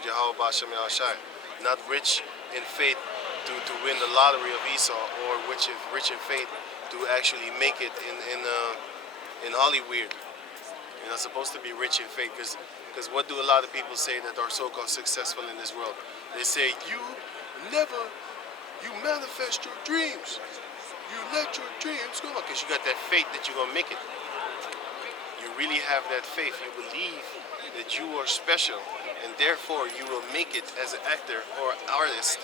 Lord Yahweh Bashem Yahushai. Not rich in faith to win the lottery of Esau, or rich in faith to actually make it in Hollywood. You're not supposed to be rich in faith, because what do a lot of people say that are so-called successful in this world? They say, you manifest your dreams. You let your dreams go, because you got that faith that you're going to make it. You really have that faith. You believe that you are special, and therefore you will make it as an actor or artist.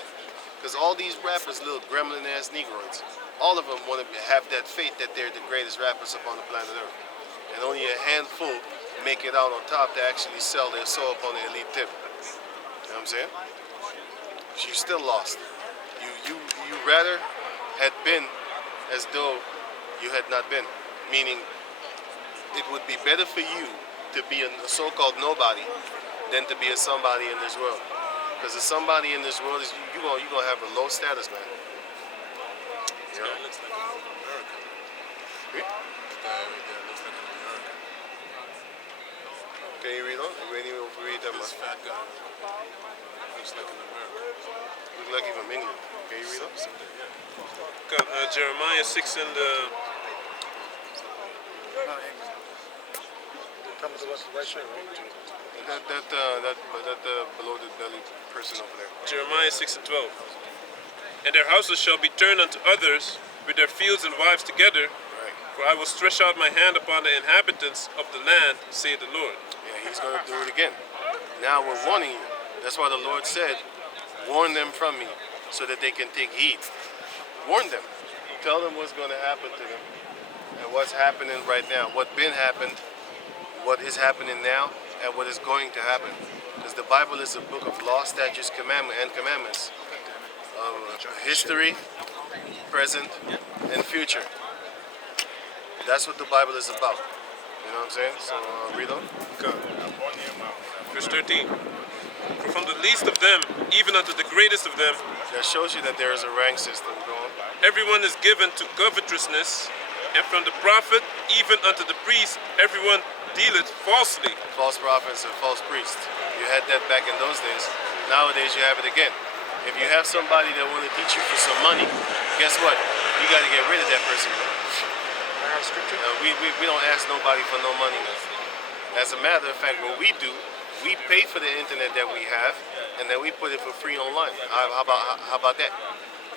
Because all these rappers, little gremlin-ass Negroids, all of them want to have that faith that they're the greatest rappers upon the planet Earth. And only a handful make it out on top to actually sell their soul upon the elite tip. You know what I'm saying? You're still lost. You rather had been as though you had not been. Meaning, it would be better for you to be a so-called nobody than to be a somebody in this world. Because a somebody in this world is you're gonna have a low status, man. This guy looks like an American. See? This guy right there looks like an American. Can you read on? You ain't even read that much. This fat guy looks like an American. Look like he's from England. Can you read on? Yeah. Jeremiah 6 and Come to us right there, right? That below the belly person over there. Jeremiah 6 and 12. And their houses shall be turned unto others, with their fields and wives together. Right. For I will stretch out my hand upon the inhabitants of the land, saith the Lord. Yeah, he's going to do it again. Now we're warning you. That's why the Lord said, warn them from me, so that they can take heed. Warn them. Tell them what's going to happen to them, and what's happening right now, what been happened, what is happening now, and what is going to happen. Because the Bible is a book of law, statutes, commandments. History, present, and future. That's what the Bible is about. You know what I'm saying? So read on. Verse 13. For from the least of them, even unto the greatest of them, That shows you that there is a rank system going. everyone is given to covetousness, and from the prophet even unto the priest, everyone dealeth falsely. False prophets and false priests. You had that back in those days. Nowadays you have it again. If you have somebody that want to teach you for some money, guess what? You got to get rid of that person. I got scripture. We don't ask nobody for no money now. As a matter of fact, what we do, we pay for the internet that we have, and then we put it for free online. How about that?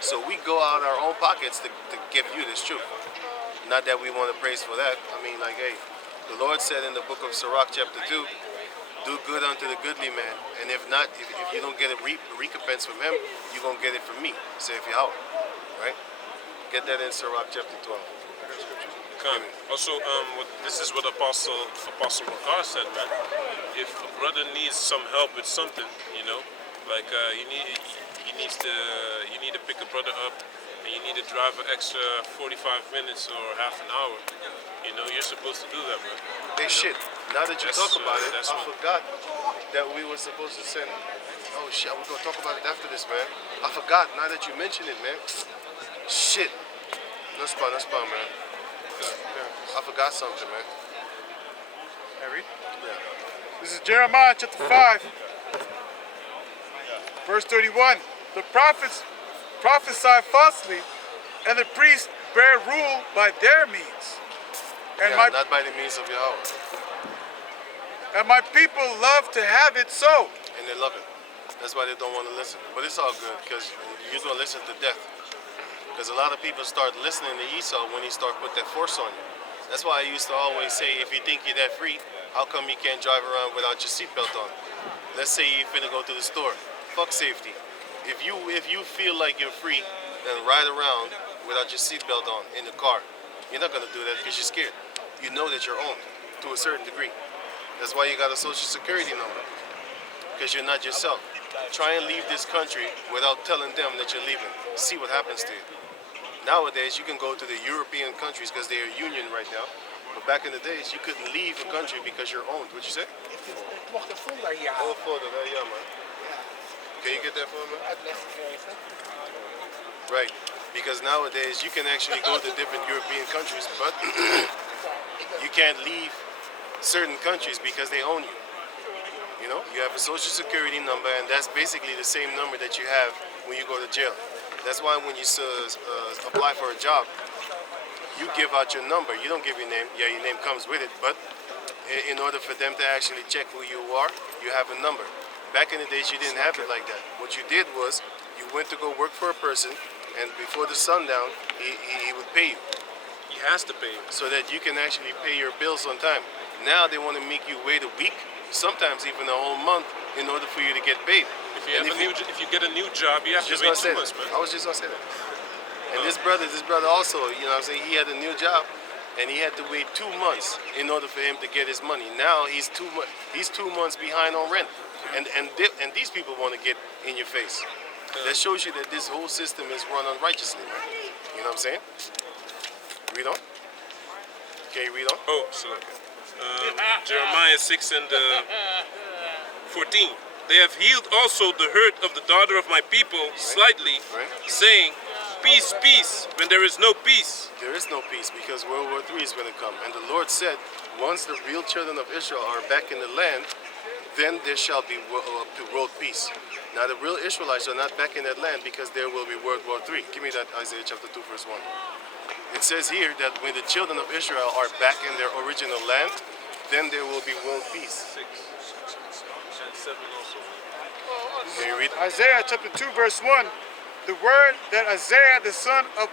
So we go out our own pockets to give you this truth. Not that we want to praise for that. I mean, like, hey, the Lord said in the book of Sirach chapter 2, do good unto the goodly man, and if not, if you don't get a recompense from him, you're going to get it from me, saith Yahweh. Right? Get that in Sirach chapter 12. Come. Also, this is what Apostle Makar said, man. If a brother needs some help with something, you know, like you need to pick a brother up, and you need to drive an extra 45 minutes or half an hour. You know, you're supposed to do that, man. Hey, shit. Now that you talk about it, that's I what- forgot that we were supposed to send. Oh shit, we're gonna talk about it after this, man. I forgot. Now that you mention it, man. Shit. No spot, man. I forgot something, man. I read. Yeah. This is Jeremiah chapter 5, verse 31. The prophets prophesy falsely, and the priests bear rule by their means. And Yeah, not by the means of Yahweh. my people love to have it so. And they love it. That's why they don't want to listen. But it's all good, because you're going to listen to death. Because a lot of people start listening to Esau when he start put that force on you. That's why I used to always say, if you think you're that free, how come you can't drive around without your seatbelt on? Let's say you're finna go to the store. Fuck safety. If you feel like you're free, then ride around without your seatbelt on in the car. You're not gonna do that because you're scared. You know that you're owned to a certain degree. That's why you got a social security number. Because you're not yourself. Try and leave this country without telling them that you're leaving. See what happens to you. Nowadays, you can go to the European countries because they're a union right now. But back in the days, you couldn't leave a country because you're owned. What'd you say? Mocht een folder hier Oh, halen. folder. Yeah, man. Can you get that for me? Uitleg gegeven. Right. Because nowadays, you can actually go to different European countries, but you can't leave certain countries because they own you. You know, you have a social security number, and that's basically the same number that you have when you go to jail. That's why when you apply for a job, you give out your number. You don't give your name. Yeah, your name comes with it, but in order for them to actually check who you are, you have a number. Back in the days, you didn't have it like that. What you did was you went to go work for a person, and before the sundown, he would pay you He has to pay you. so that you can actually pay your bills on time. Now they want to make you wait a week, sometimes even a whole month, in order for you to get paid. If you have And if you get a new job, you have to just wait gonna say 2 months, that. man. I was just gonna say that. And this brother also, you know what I'm saying, he had a new job and he had to wait 2 months in order for him to get his money. Now he's 2 months behind on rent. And these people want to get in your face. That shows you that this whole system is run unrighteously, man. You know what I'm saying? Read on. Can you read on? Oh, so Jeremiah 6 and 14. They have healed also the hurt of the daughter of my people slightly, Right. saying, peace, peace, when there is no peace. There is no peace because World War III is going to come. And the Lord said, once the real children of Israel are back in the land, then there shall be world peace. Now the real Israelites are not back in that land because there will be World War III. Give me that Isaiah chapter 2 verse 1. It says here that when the children of Israel are back in their original land, then there will be world peace. 6 and 7 also. Can you read? Isaiah chapter 2 verse 1. The word that Isaiah the son of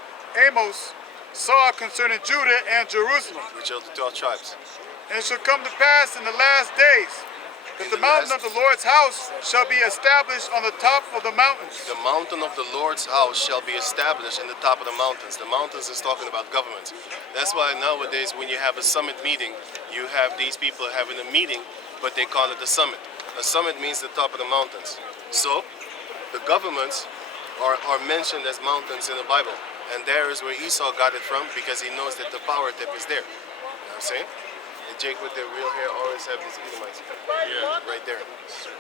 Amos saw concerning Judah and Jerusalem. Which are the 12 tribes. And it shall come to pass in the last days that the mountain of the Lord's house shall be established on the top of the mountains. The mountain of the Lord's house shall be established in the top of the mountains. The mountains is talking about government. That's why nowadays when you have a summit meeting, you have these people having a meeting, but they call it the summit. A summit means the top of the mountains. So the governments are mentioned as mountains in the Bible. And there is where Esau got it from because he knows that the power tip is there. You know what I'm saying? And Jake with the real hair always have these Edomites. Yeah. Right there.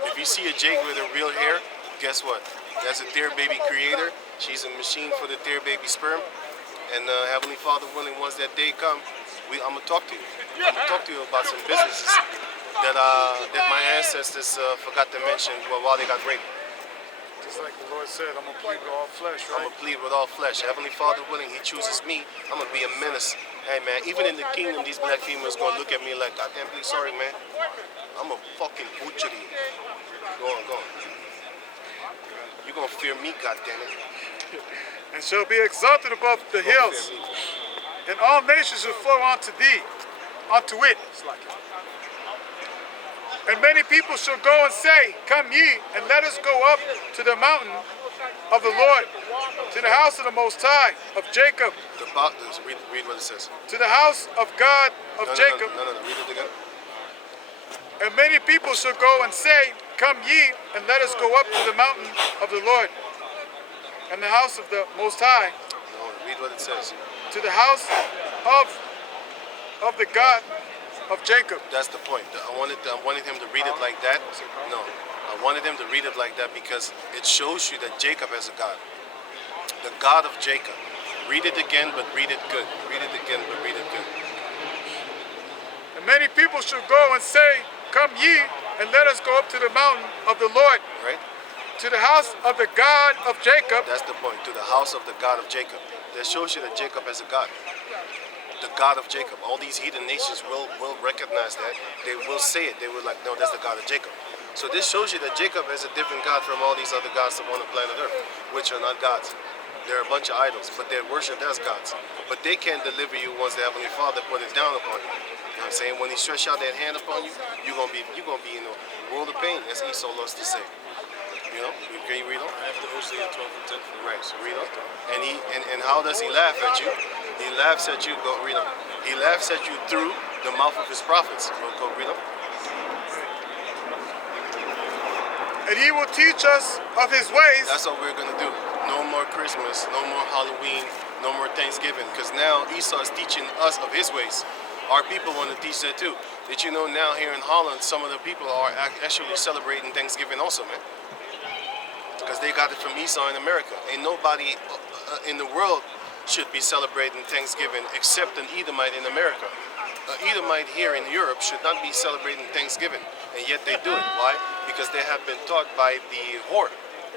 If you see a Jake with a real hair, guess what? That's a dear baby creator. She's a machine for the dear baby sperm. And Heavenly Father willing, once that day come, I'm gonna talk to you. I'm gonna talk to you about some businesses that my ancestors forgot to mention while they got raped. Just like the Lord said, I'm gonna plead with all flesh, I'm right? gonna plead with all flesh. Heavenly Father willing, He chooses me. I'm gonna be a menace. Hey man, even in the kingdom, these black females gonna look at me like, I can't believe, sorry man. I'm a fucking butcher you. Go on, go on. You gonna fear me, goddammit. And shall be exalted above the You gonna hills, fear me. and all nations shall flow unto thee, unto it. And many people shall go and say, come ye, and let us go up to the mountain of the Lord, to the house of the Most High, of Jacob, Read what it says. to the house of God of Jacob. No. Read it again. And many people shall go and say, come ye, and let us go up to the mountain of the Lord, and the house of the Most High, No, read what it says. to the house of the God of Jacob. That's the point. I wanted him to read it like that. No, I wanted him to read it like that because it shows you that Jacob has a God. The God of Jacob. Read it again, but read it good. Read it again, but read it good. And many people shall go and say, come ye, and let us go up to the mountain of the Lord, Right? to the house of the God of Jacob. That's the point. To the house of the God of Jacob. That shows you that Jacob has a God. The God of Jacob. All these heathen nations will recognize that. They will say it. They will like, no, that's the God of Jacob. So this shows you that Jacob is a different God from all these other gods on the planet Earth, which are not gods. They're a bunch of idols, but they're worshipped as gods. But they can't deliver you once the Heavenly Father put it down upon you. You know what I'm saying? When He stretch out that hand upon you, you're gonna be in a world of pain, as Esau loves to say. You know? Can you read on? I have the Hosea 12 and 10 for you. Right, so read on. And how does He laugh at you? He laughs at you, go read on. He laughs at you through the mouth of His prophets. Go read on. And he will teach us of his ways. That's what we're gonna do. No more Christmas, no more Halloween, no more Thanksgiving. Because now Esau is teaching us of his ways. Our people want to teach that too. Did you know now here in Holland, some of the people are actually celebrating Thanksgiving also, man? Because they got it from Esau in America. Ain't nobody in the world should be celebrating Thanksgiving except an Edomite in America. An Edomite here in Europe should not be celebrating Thanksgiving. and yet they do it. Why? Because they have been taught by the whore,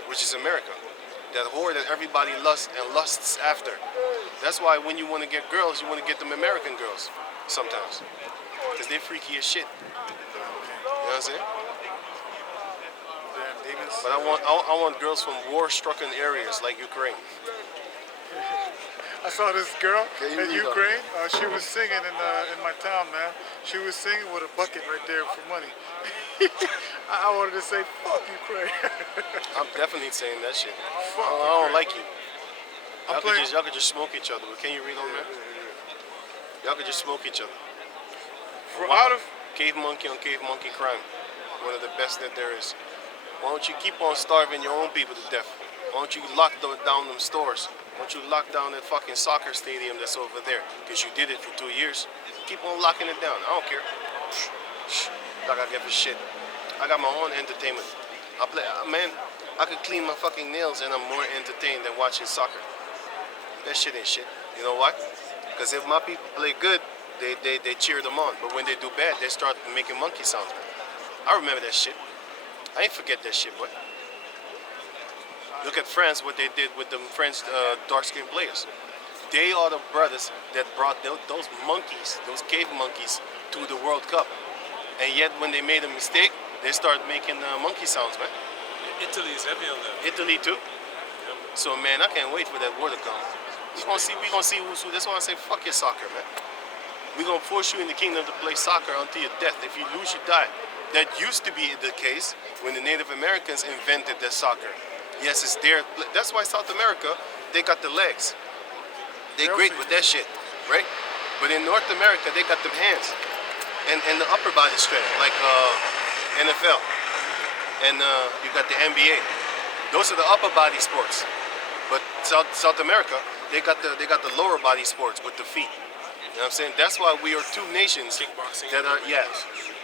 which is America. That whore that everybody lusts after. That's why when you want to get girls, you want to get them American girls sometimes. Because they're freaky as shit. You know what I'm saying? Damn demons. But I want girls from war-stricken areas like Ukraine. I saw this girl Yeah, you in read on Ukraine. She was singing in my town, man. She was singing with a bucket right there for money. I wanted to say, fuck Ukraine. I'm definitely saying that shit. Fuck I don't like you. I'm Y'all could just smoke each other. Can you read on that? Y'all could just smoke each other. We're out of. Cave monkey on cave monkey crime. One of the best that there is. Why don't you keep on starving your own people to death? Why don't you lock down them stores? Why don't you lock down that fucking soccer stadium that's over there? Because you did it for 2 years. Keep on locking it down. I don't care. Like I give a shit. I got my own entertainment. Man, I could clean my fucking nails and I'm more entertained than watching soccer. That shit ain't shit. You know why? Because if my people play good, they cheer them on. But when they do bad, they start making monkey sounds. I remember that shit. I ain't forget that shit, boy. Look at France, what they did with the French dark-skinned players. They are the brothers that brought those monkeys, those cave monkeys, to the World Cup. And yet, when they made a mistake, they started making monkey sounds, man. Italy is heavy on that. Italy too. So, man, I can't wait for that war to come. We gonna see who's who. That's why I say, fuck your soccer, man. We gonna force you in the kingdom to play soccer until your death. If you lose, you die. That used to be the case when the Native Americans invented their soccer. Yes, it's there. That's why South America, they got the legs. They great with that shit, right? But in North America, they got them hands and the upper body strength, like NFL, and you got the NBA. Those are the upper body sports. But South America, they got the lower body sports with the feet. You know what I'm saying? That's why we are two nations Kickboxing. that are yeah.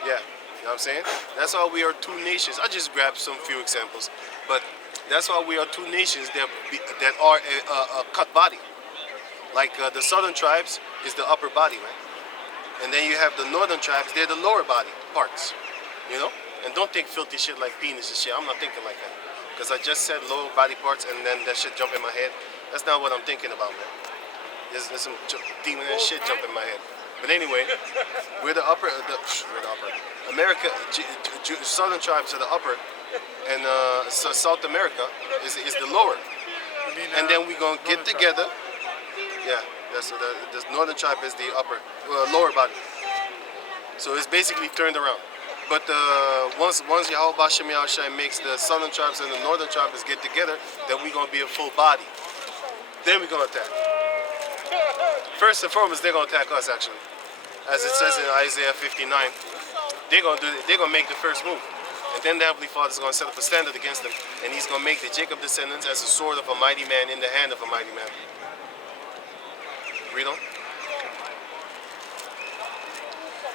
You know what I'm saying? That's why we are two nations. I just grabbed some few examples, but that's why we are two nations that are a cut body. Like the southern tribes is the upper body, man. And then you have the northern tribes, they're the lower body parts. You know? And don't think filthy shit like penis and shit. I'm not thinking like that. Because I just said lower body parts and then that shit jump in my head. That's not what I'm thinking about, man. There's some demon and shit jump in my head. But anyway, we're the upper. America, southern tribes are the upper, and South America is the lower. And then we're gonna get together. Yeah, the northern tribe is the upper, lower body. So it's basically turned around. But once Yahweh Bashem Yahushai makes the southern tribes and the northern tribes get together, then we're gonna be a full body. Then we're gonna attack. First and foremost, they're gonna attack us actually. As it says in Isaiah 59, they're gonna make the first move. And then the Heavenly Father is gonna set up a standard against them, and he's gonna make the Jacob descendants as a sword of a mighty man in the hand of a mighty man. Read on.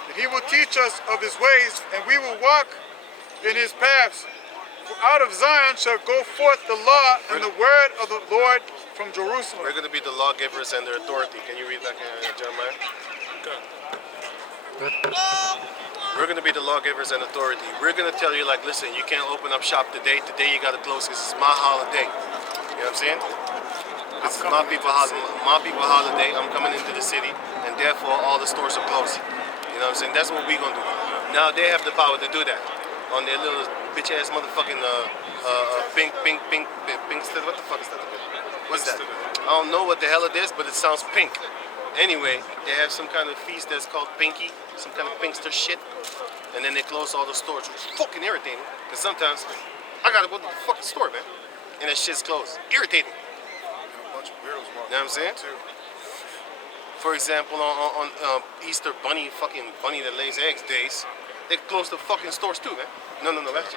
And he will teach us of his ways, and we will walk in his paths. For out of Zion shall go forth the law and the word of the Lord from Jerusalem. We're going to be the lawgivers and their authority. Can you read that, Jeremiah? We're going to be the lawgivers and authority. We're going to tell you, like, listen, you can't open up shop today. Today you got to close because it's my holiday. You know what I'm saying? This is my people holiday. I'm coming into the city, and therefore all the stores are closed. You know what I'm saying? That's what we're going to do. Now they have the power to do that on their little bitch-ass motherfucking pink, what the fuck is that? What's that? I don't know what the hell it is, but it sounds pink. Anyway, they have some kind of feast that's called Pinky, some kind of pinkster shit, and then they close all the stores, which is fucking irritating, because sometimes I gotta go to the fucking store, man, and that shit's closed. Irritating. A bunch of weirdos walking. You know what I'm saying? Too. For example, on Easter bunny that lays eggs days, they close the fucking stores too, man. No.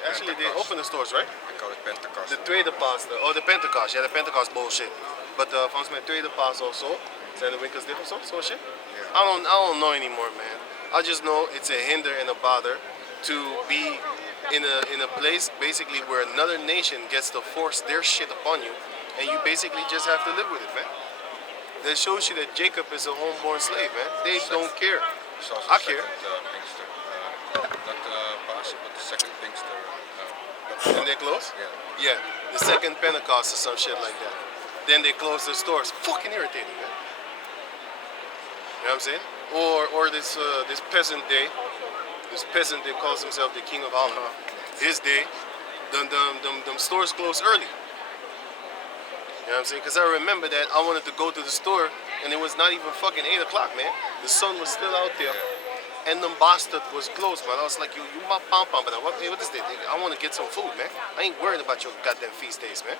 Actually they open the stores, right? I call it Pentecost. De tweede Paas. Oh, de Pentecost. Ja, de Pentecost bullshit. But volgens mij tweede Paas also. Zijn de winkels dicht of zo? So shit? Yeah. I don't know anymore, man. I just know it's a hinder and a bother to be in a place basically where another nation gets to force their shit upon you, and you basically just have to live with it, man. That shows you that Jacob is a homeborn slave, man. They don't care. It's also I care. Pinkster. Not Paas. Pentecost, but the second things And they close? Yeah. Yeah, the second Pentecost or some shit like that. Then they close their stores. Fucking irritating, man. You know what I'm saying? Or this this peasant day. This peasant that calls himself the King of Holland. His day, them stores close early. You know what I'm saying? Because I remember that I wanted to go to the store and it was not even fucking 8 o'clock, man. The sun was still out there. And the bastard was closed, man. I was like, you my pom pom, but what is this? I want to get some food, man. I ain't worried about your goddamn feast days, man.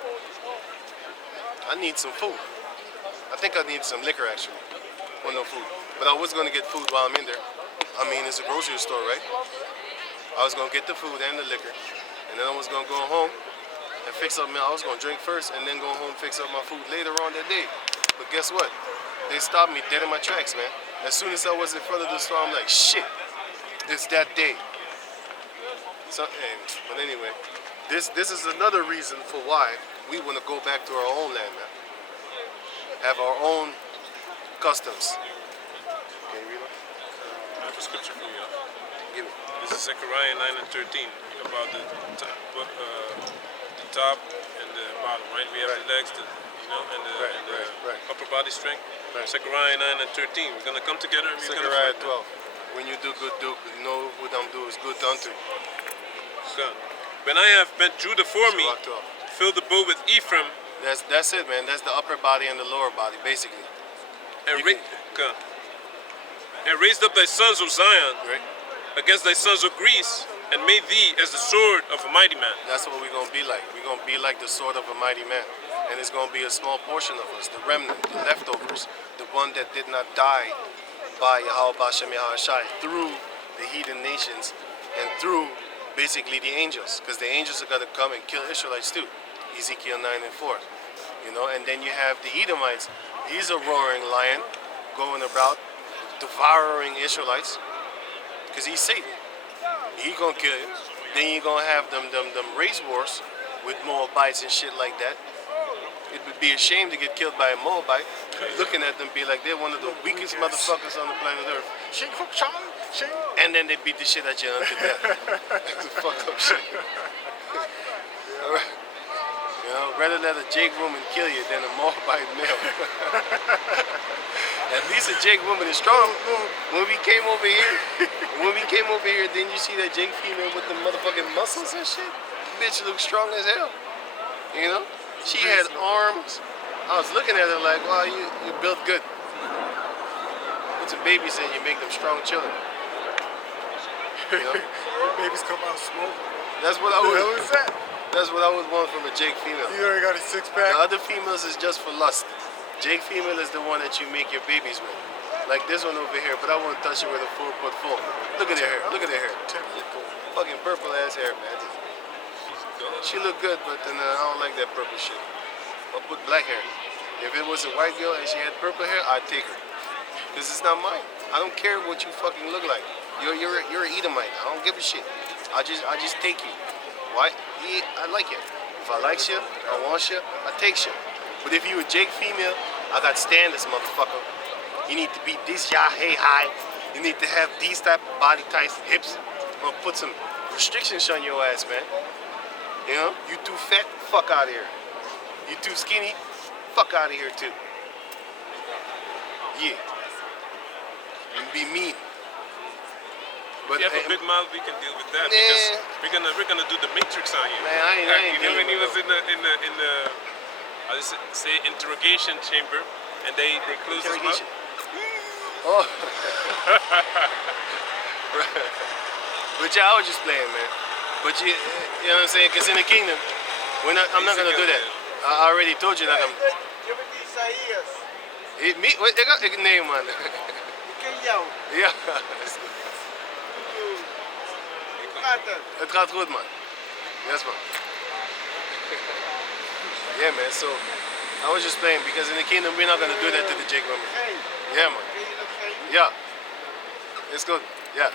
I need some food. I think I need some liquor actually, or no food. But I was gonna get food while I'm in there. I mean, it's a grocery store, right? I was gonna get the food and the liquor, and then I was gonna go home and fix up. I was gonna drink first, and then go home fix up my food later on that day. But guess what? They stopped me dead in my tracks, man. As soon as I was in front of the store, I'm like, shit, it's that day. So, but anyway, this is another reason for why we want to go back to our own land, man. Have our own customs. Can you read it? I have a scripture for you. Give me. This is Zechariah 9 and 13 about the top and the bottom, right? We have the legs, and the Right. upper body strength. Right. Zechariah 9 and 13. We're gonna come together and we're gonna Zechariah fight. 12. When you do good, know who them do is good unto. So, when I have bent Judah for me, Sirach 12. fill the bow with Ephraim, That's it, man. That's the upper body and the lower body, basically. and, You and raised up thy sons, O Zion, Right? against thy sons of Greece, and made thee as the sword of a mighty man. That's what we're gonna be like. We're gonna be like the sword of a mighty man. And it's gonna be a small portion of us, the remnant, the leftovers, the one that did not die by Yahweh Bashem Yahushai through the heathen nations and through basically the angels. Because the angels are gonna come and kill Israelites too. Ezekiel 9 and 4. You know, and then you have the Edomites. He's a roaring lion going about devouring Israelites. Because he's Satan. He gonna kill you. Then you gonna have them race wars with Moabites and shit like that. It would be a shame to get killed by a Moabite. Looking at them be like they're one of the weakest motherfuckers on the planet Earth. And then they beat the shit out you unto death. That's fucked up shit. Alright. You know, rather let a Jake woman kill you than a Moabite male. At least a Jake woman is strong. When we came over here, didn't you see that Jake female with the motherfucking muscles and shit? Bitch looked strong as hell. You know? She had arms. I was looking at her like, wow, you built good. Put some babies in, you make them strong children. You know? Babies come out small. That's what I What the hell would. is that? That's what I would want from a Jake female. You already got a six The pack? other females is just for lust. Jake female is the one that you make your babies with. Like this one over here, but I won't touch it with a full foot full. Look at her hair. Look at her hair. Fucking purple ass hair, man. She look good, but then I don't like that purple shit. I'll put black hair. If it was a white girl and she had purple hair, I'd take her. Because it's not mine. I don't care what you fucking look like. You're an Edomite. I don't give a shit. I just take you. Why? I like you. If I like you, I want you, I take you. But if you a Jake female, I got standards, motherfucker. You need to be this hey high. You need to have these type of body types, hips. I'm gonna put some restrictions on your ass, man. You know, you too fat, fuck out of here. You too skinny, fuck out of here too. Yeah. You be mean. But If you have a big mouth, we can deal with that Nah. because we're gonna do the matrix on you. Man, I ain't You know when he dealing was with in the I just say interrogation chamber, and they closed his mouth. interrogation. Oh. But yeah, I was just playing, man. But you know what I'm saying? Because in the kingdom, I'm not gonna do that. I already told you that I'm. Wat nee man. Ja. Het gaat goed man. Yes man. Yeah man, so I was just playing because in the kingdom we're not gonna do that to the Jake woman. Yeah man. Yeah. It's good. Yeah.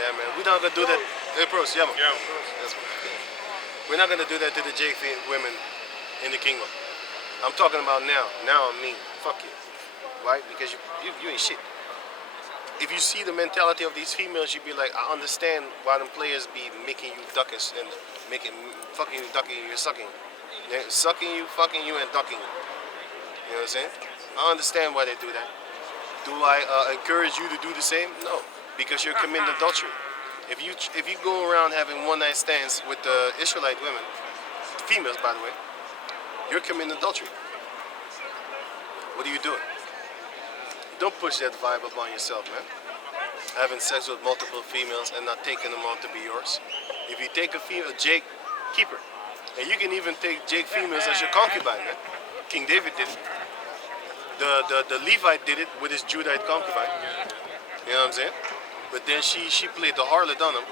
Yeah man. We're not gonna do that. Hey pros, yeah man. Yeah. Yes, man. We're not gonna do that to the Jake women in the kingdom. I'm talking about now. Now I'm mean. Fuck you. Why? Because you ain't shit. if you see the mentality of these females, you'd be like, I understand why them players be making you duckish and making fucking you ducking you, sucking. They're sucking you, fucking you, and ducking you. You know what I'm saying? I understand why they do that. Do I encourage you to do the same? No, because you're committing adultery. If you go around having one night stands with the Israelite women, females by the way, you're committing adultery. What are you doing? Don't push that vibe upon yourself, man. Having sex with multiple females and not taking them on to be yours. If you take a female, Jake, keep her. And you can even take Jake females as your concubine, man. King David did it. The Levite did it with his Judite concubine. You know what I'm saying? But then she played the harlot on him,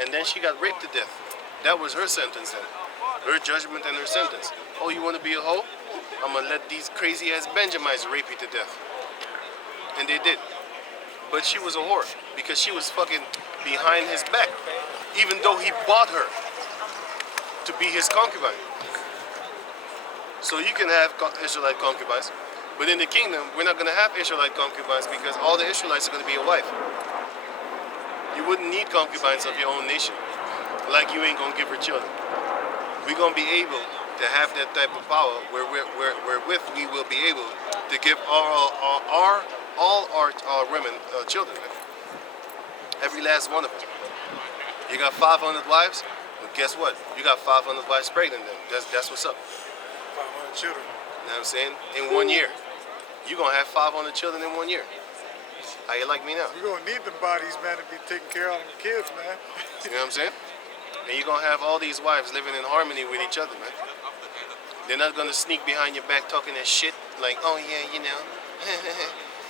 and then she got raped to death. That was her sentence then. Her judgment and her sentence. Oh, you want to be a hoe? I'm going to let these crazy ass Benjamites rape you to death. And they did. But she was a whore because she was fucking behind his back, even though he bought her to be his concubine. So you can have Israelite concubines, but in the kingdom, we're not going to have Israelite concubines because all the Israelites are going to be a wife. You wouldn't need concubines of your own nation, like you ain't going to give her children. We're going to be able to have that type of power wherewith we will be able to give all our women children. Every last one of them. You got 500 wives, well, guess what? You got 500 wives pregnant then. That's what's up. 500 children. You know what I'm saying? In 1 year. You're going to have 500 children in 1 year. How you like me now? We're going to need them bodies, man, to be taking care of them kids, man. You know what I'm saying? And you're going to have all these wives living in harmony with each other, man. They're not going to sneak behind your back talking that shit like, oh yeah, you know,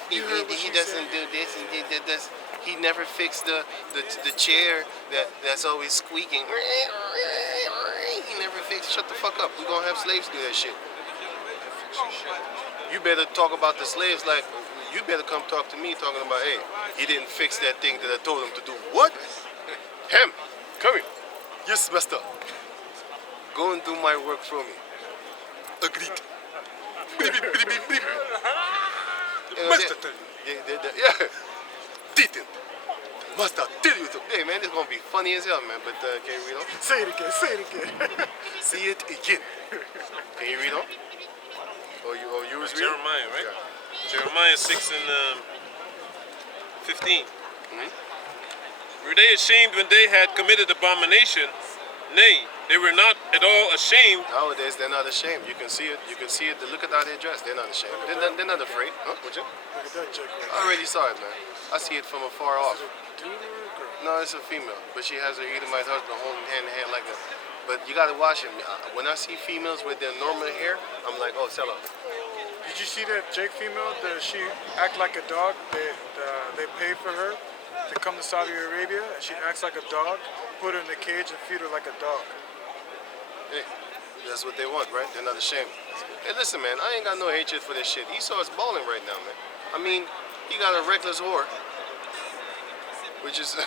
he doesn't do this and he did this. He never fixed the chair that's always squeaking. He never fixed. Shut the fuck up. We're going to have slaves do that shit. You better talk about the slaves like, you better come talk to me talking about, hey, he didn't fix that thing that I told him to do. What? Him, come here. Yes, master. Go and do my work for me. Agreed. Master, yeah. Detail. Master, tell you to. Hey, man, this is going to be funny as hell, man. But can you read on? Say it again, say it again. See it again. Can you read on? You was reading? Jeremiah, right? Yeah. Jeremiah 6 and 15. Mm-hmm. Were they ashamed when they had committed abomination? Nay, they were not at all ashamed. Nowadays, they're not ashamed. You can see it. You can see it. Look at how they dress. They're not ashamed. They're not afraid. Huh? Would you? Look at that chick right I already saw it, man. I see it from afar off. there. Dude or a girl? No, it's a female, but she has her Edomite husband holding hand in hand like that. But you gotta watch him. When I see females with their normal hair, I'm like, oh, sell up. Did you see that Jake female? That she act like a dog. They pay for her to come to Saudi Arabia, and she acts like a dog. Put her in the cage and feed her like a dog. Hey, that's what they want, right? They're not ashamed. Hey, listen, man, I ain't got no hatred for this shit. Esau is balling right now, man. I mean, he got a reckless whore, which is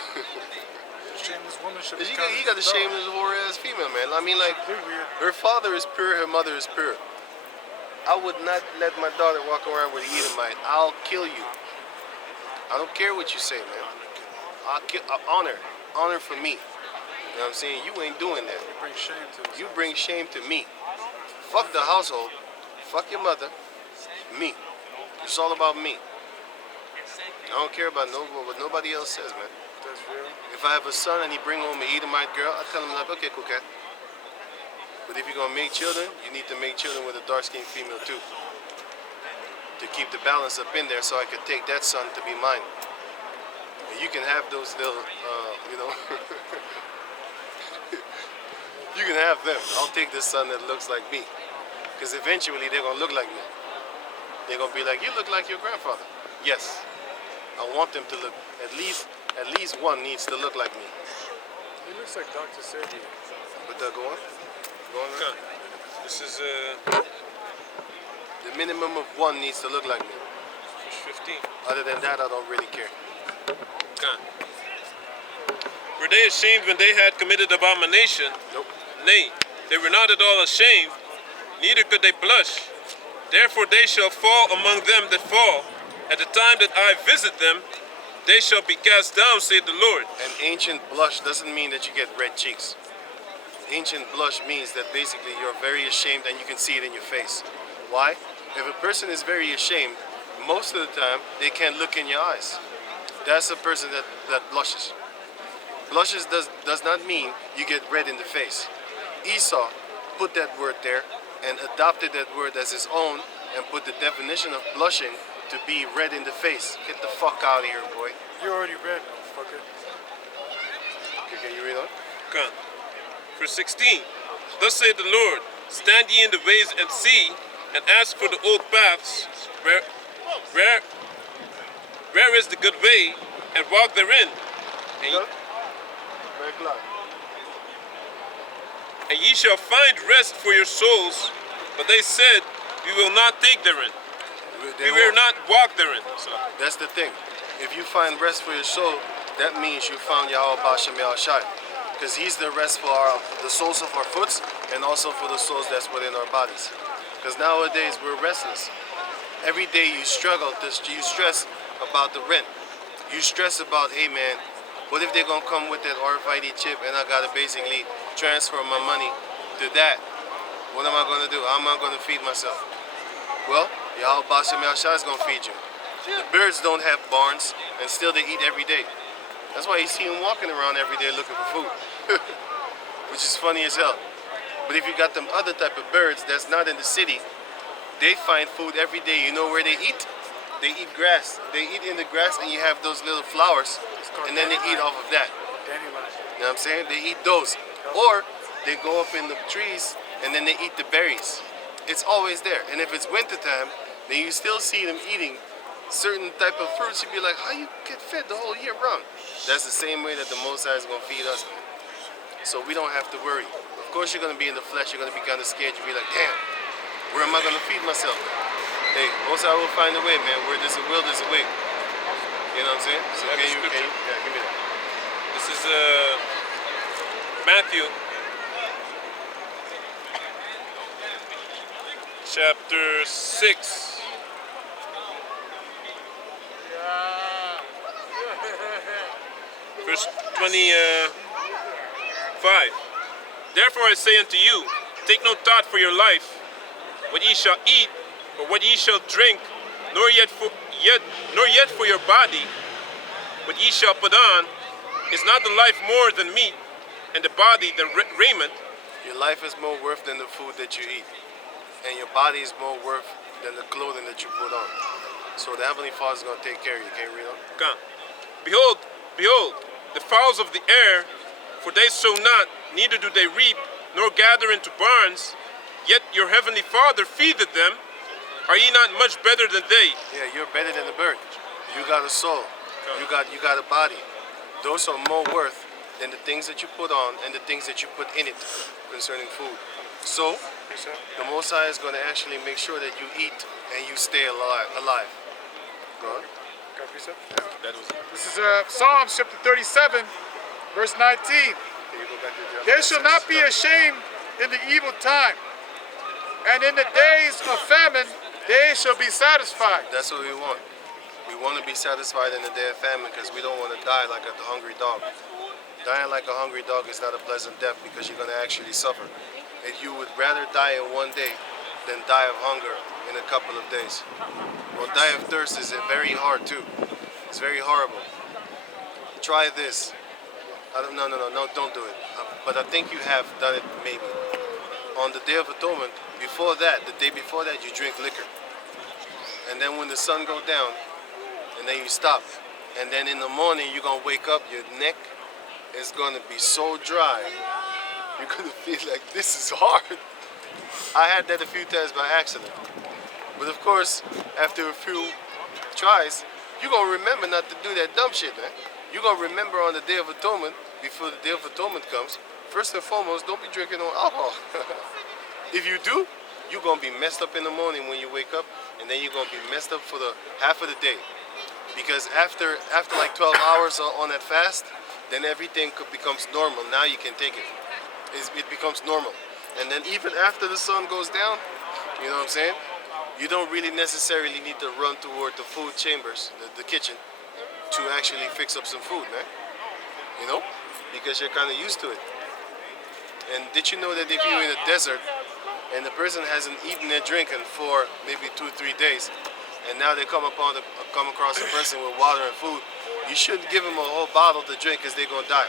Shameless woman should be he counted got a as a dog. shameless whore ass female, man. I mean, like, They're weird. her father is pure, her mother is pure. I would not let my daughter walk around with an Edomite. I'll kill you. I don't care what you say, man. Honor for me. You know what I'm saying? You ain't doing that. They bring shame to us. You bring shame to me. Fuck the household. Fuck your mother. Me. It's all about me. I don't care about what nobody else says, man. That's real. If I have a son and he bring home an Edomite girl, I tell him like, okay, cool cat. But if you're gonna make children, you need to make children with a dark-skinned female too. To keep the balance up in there so I could take that son to be mine. And you can have those little, you know, you can have them. I'll take this son that looks like me. Because eventually they're gonna look like me. They're gonna be like, you look like your grandfather. Yes. I want them to look, at least one needs to look like me. He looks like Dr. Sergio. But go on. Go on. Okay. This is The minimum of one needs to look like me. verse 15. Other than that, I don't really care. Okay. Were they ashamed when they had committed abomination? Nope. Nay, they were not at all ashamed, neither could they blush. Therefore they shall fall among them that fall. At the time that I visit them, they shall be cast down, saith the Lord. And ancient blush doesn't mean that you get red cheeks. Ancient blush means that basically you're very ashamed and you can see it in your face. Why? If a person is very ashamed, most of the time they can't look in your eyes. That's a person that blushes. Blushes does not mean you get red in the face. Esau put that word there and adopted that word as his own and put the definition of blushing to be red in the face. Get the fuck out of here, boy. You already read, motherfucker. Okay, can you read on? Come. Verse 16. Thus saith the Lord, stand ye in the ways and see, and ask for the old paths, where is the good way, and walk therein. And, Good? Very clear. and ye shall find rest for your souls. But they said, we will not take therein. We will not walk therein. So, That's the thing. If you find rest for your soul, that means you found Yahweh Bashem Yahushai. Because he's the rest for the soles of our foots and also for the souls that's within our bodies. Because nowadays we're restless. Every day you struggle, you stress about the rent. You stress about, hey man, what if they're going to come with that RFID chip and I got to basically transfer my money to that? What am I going to do? How am I going to feed myself? Well, Yahweh Bashem Yahushai is going to feed you. The birds don't have barns and still they eat every day. That's why you see them walking around every day looking for food. Which is funny as hell. But if you got them other type of birds that's not in the city, they find food every day. You know where they eat? They eat grass. They eat in the grass and you have those little flowers and then they eat off of that. Dandelion. You know what I'm saying? They eat those. Or they go up in the trees and then they eat the berries. It's always there. And if it's wintertime, then you still see them eating certain type of fruits. You'd be like, how you get fed the whole year round? That's the same way that the Most High is going to feed us. So we don't have to worry. Of course you're going to be in the flesh. You're going to be kind of scared. You'll be like, damn, where am I going to feed myself? Hey, Most High will find a way, man. Where there's a will, there's a way. You know what I'm saying? So That can is you, scripture. yeah, give me that. this is Matthew chapter 6. Verse 25. Therefore I say unto you, take no thought for your life, what ye shall eat, or what ye shall drink, nor yet for your body, what ye shall put on. Is not the life more than meat, and the body than raiment? Your life is more worth than the food that you eat. And your body is more worth than the clothing that you put on. So the Heavenly Father is going to take care of you. Can you read on? Come. Behold, the fowls of the air, for they sow not, neither do they reap, nor gather into barns, yet your heavenly Father feedeth them. Are ye not much better than they? Yeah, you're better than the bird. You got a soul. You got a body. Those are more worth than the things that you put on and the things that you put in it concerning food. So, the Most High is going to actually make sure that you eat and you stay alive. Go on. That was it. This is Psalms chapter 37, verse 19. Can you go back to the They shall not be ashamed in the evil time, and in the days of famine they shall be satisfied. That's what we want. We want to be satisfied in the day of famine because we don't want to die like a hungry dog. Dying like a hungry dog is not a pleasant death because you're going to actually suffer. And you would rather die in one day than die of hunger in a couple of days. Well, die of thirst is very hard too. It's very horrible. Try this. No, don't do it. But I think you have done it maybe. On the Day of Atonement, before that, the day before that, you drink liquor. And then when the sun goes down, and then you stop. And then in the morning, you're going to wake up, your neck is going to be so dry. You're going to feel like this is hard. I had that a few times by accident. But of course, after a few tries, you're going to remember not to do that dumb shit, man. You're going to remember on the Day of Atonement, before the Day of Atonement comes, first and foremost, don't be drinking no alcohol. If you do, you're going to be messed up in the morning when you wake up, and then you're going to be messed up for the half of the day. Because after like 12 hours on that fast, then everything becomes normal. Now you can take it. It becomes normal. And then even after the sun goes down, you know what I'm saying? You don't really necessarily need to run toward the food chambers, the kitchen. to actually fix up some food, man. You know, because you're kind of used to it. And did you know that if you're in a desert and the person hasn't eaten or drinking for maybe 2-3 days, and now they come across a person with water and food, you shouldn't give them a whole bottle to drink because they're gonna die.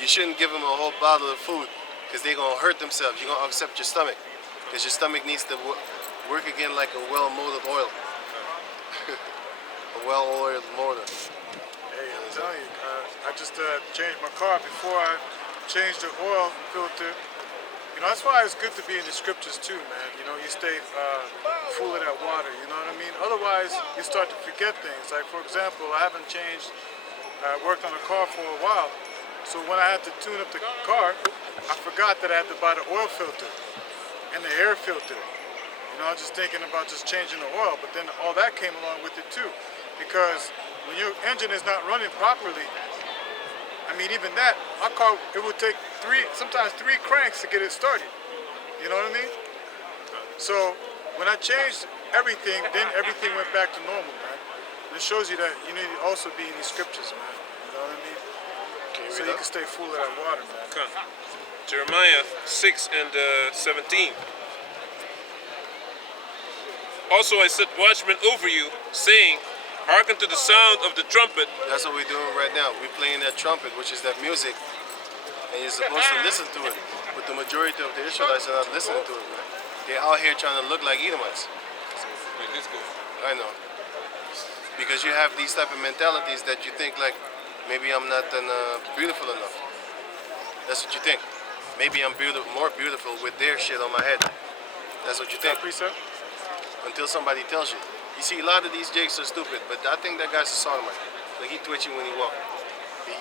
You shouldn't give them a whole bottle of food because they're gonna hurt themselves. You're gonna upset your stomach because your stomach needs to work again like a well-molded oil, a well-oiled motor. Hey, I'm telling you, I just changed my car before I changed the oil filter. You know, that's why it's good to be in the scriptures too, man. You know, you stay full of that water, you know what I mean? Otherwise, you start to forget things. Like, for example, I haven't worked on a car for a while. So when I had to tune up the car, I forgot that I had to buy the oil filter and the air filter. You know, I was just thinking about just changing the oil, but then all that came along with it too. Because when your engine is not running properly, I mean, even that, my car, it would take sometimes three cranks to get it started. You know what I mean? So when I changed everything, then everything went back to normal, man. And it shows you that you need to also be in the scriptures, man. You know what I mean? So you can stay full of that water, man. Okay. Jeremiah 6 and 17. Also I set watchmen over you, saying, hearken to the sound of the trumpet. That's what we're doing right now. We're playing that trumpet, which is that music, and you're supposed to listen to it. But the majority of the Israelites are not listening to it, man. They're out here trying to look like Edomites. Wait, let's go. I know. Because you have these type of mentalities that you think like, maybe I'm not beautiful enough. That's what you think. Maybe I'm more beautiful with their shit on my head. That's what you think. Until somebody tells you. You see, a lot of these jakes are stupid, but I think that guy's a sodomite. Like, he twitching when he walks.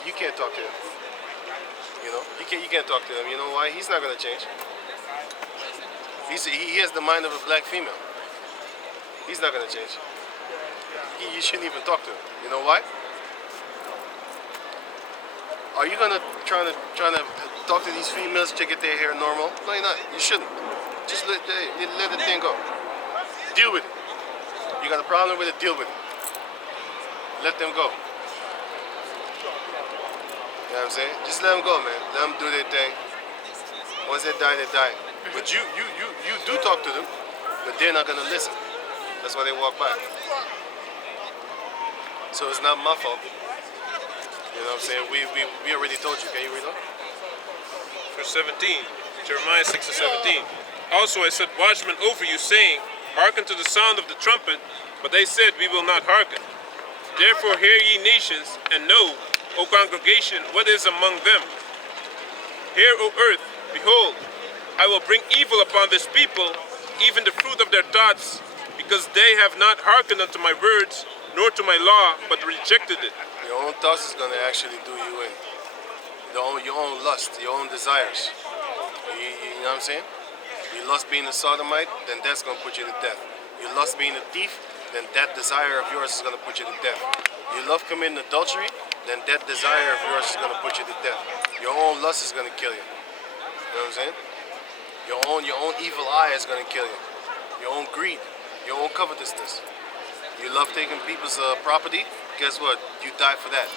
You can't talk to him. You know, you can't talk to him. You know why? He's not gonna change. He has the mind of a black female. He's not gonna change. You shouldn't even talk to him. You know why? Are you gonna try to talk to these females to get their hair normal? No, you're not. You shouldn't. Just let the thing go. Deal with it. You got a problem with it, deal with it. Let them go. You know what I'm saying? Just let them go, man. Let them do their thing. Once they die, they die. But you do talk to them, but they're not gonna listen. That's why they walk by. So it's not my fault. You know what I'm saying? We already told you. Can you read on? Verse 17. Jeremiah 6 and 17. Also I set watchmen over you, saying, hearken to the sound of the trumpet. But they said, we will not hearken. Therefore hear ye nations, and know, O congregation, what is among them. Hear, O earth, behold, I will bring evil upon this people, even the fruit of their thoughts, because they have not hearkened unto my words, nor to my law, but rejected it. Your own thoughts is going to actually do you in. Your own lust, your own desires. You know what I'm saying? You lust being a sodomite, then that's going to put you to death. You lust being a thief, then that desire of yours is going to put you to death. You love committing adultery, then that desire of yours is going to put you to death. Your own lust is going to kill you. You know what I'm saying? Your own evil eye is going to kill you. Your own greed, your own covetousness. You love taking people's property, guess what? You die for that.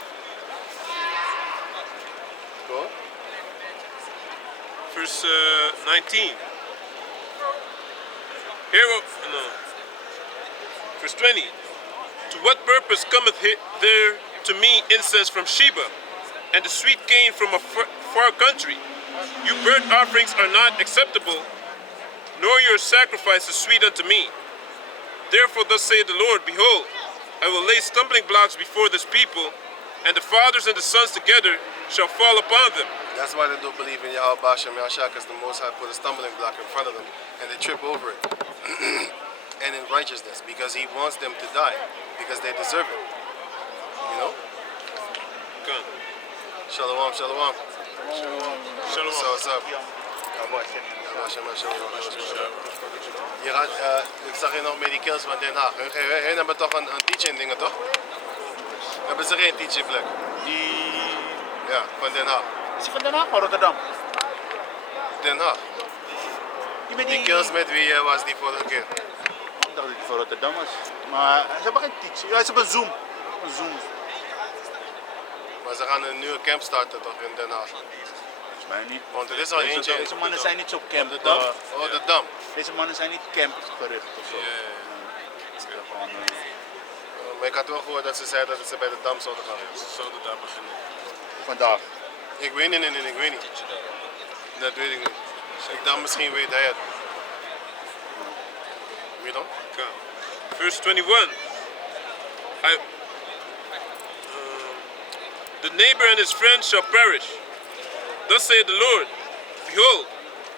Go on. Verse 19. Verse 20. To what purpose cometh there to me incense from Sheba, and the sweet cane from a far country? Your burnt offerings are not acceptable, nor your sacrifices sweet unto me. Therefore thus saith the Lord, behold, I will lay stumbling blocks before this people, and the fathers and the sons together shall fall upon them. That's why they don't believe in Yahweh Bashem Yahshua, because the Most High put a stumbling block in front of them, and they trip over it. And in righteousness, because He wants them to die, because they deserve it. You know? Come. Shalom, shalom. Shalom. So what's up? Je gaat, ik zag je nog met die kills van Den Haag. Hun hebben toch een teaching dingen, toch? Hebben ze geen teaching plek? Ja, van Den Haag. Is hij van Den Haag of Rotterdam? Den Haag. Die kills met wie was die vorige keer? Ik dacht dat hij van Rotterdam was. Maar ze hebben geen teaching. Ja, ze hebben Zoom. Een Zoom. Maar ze gaan een nieuwe camp starten toch in Den Haag. Volgens mij niet. Want er is al eentje. Deze mannen zijn niet zo camp. De Dam? Oh, de Dam. Deze mannen zijn niet campgericht of zo. Maar ik had wel gehoord dat ze zeiden dat ze bij de Dam zouden gaan. Ze zouden daar beginnen. Vandaag. Ik weet niet, nee, ik weet niet. Dat weet ik niet. Ik dacht misschien weet hij het. Wie dan? Okay. Verse 21. The neighbor and his friends shall perish. Thus saith the Lord, Behold,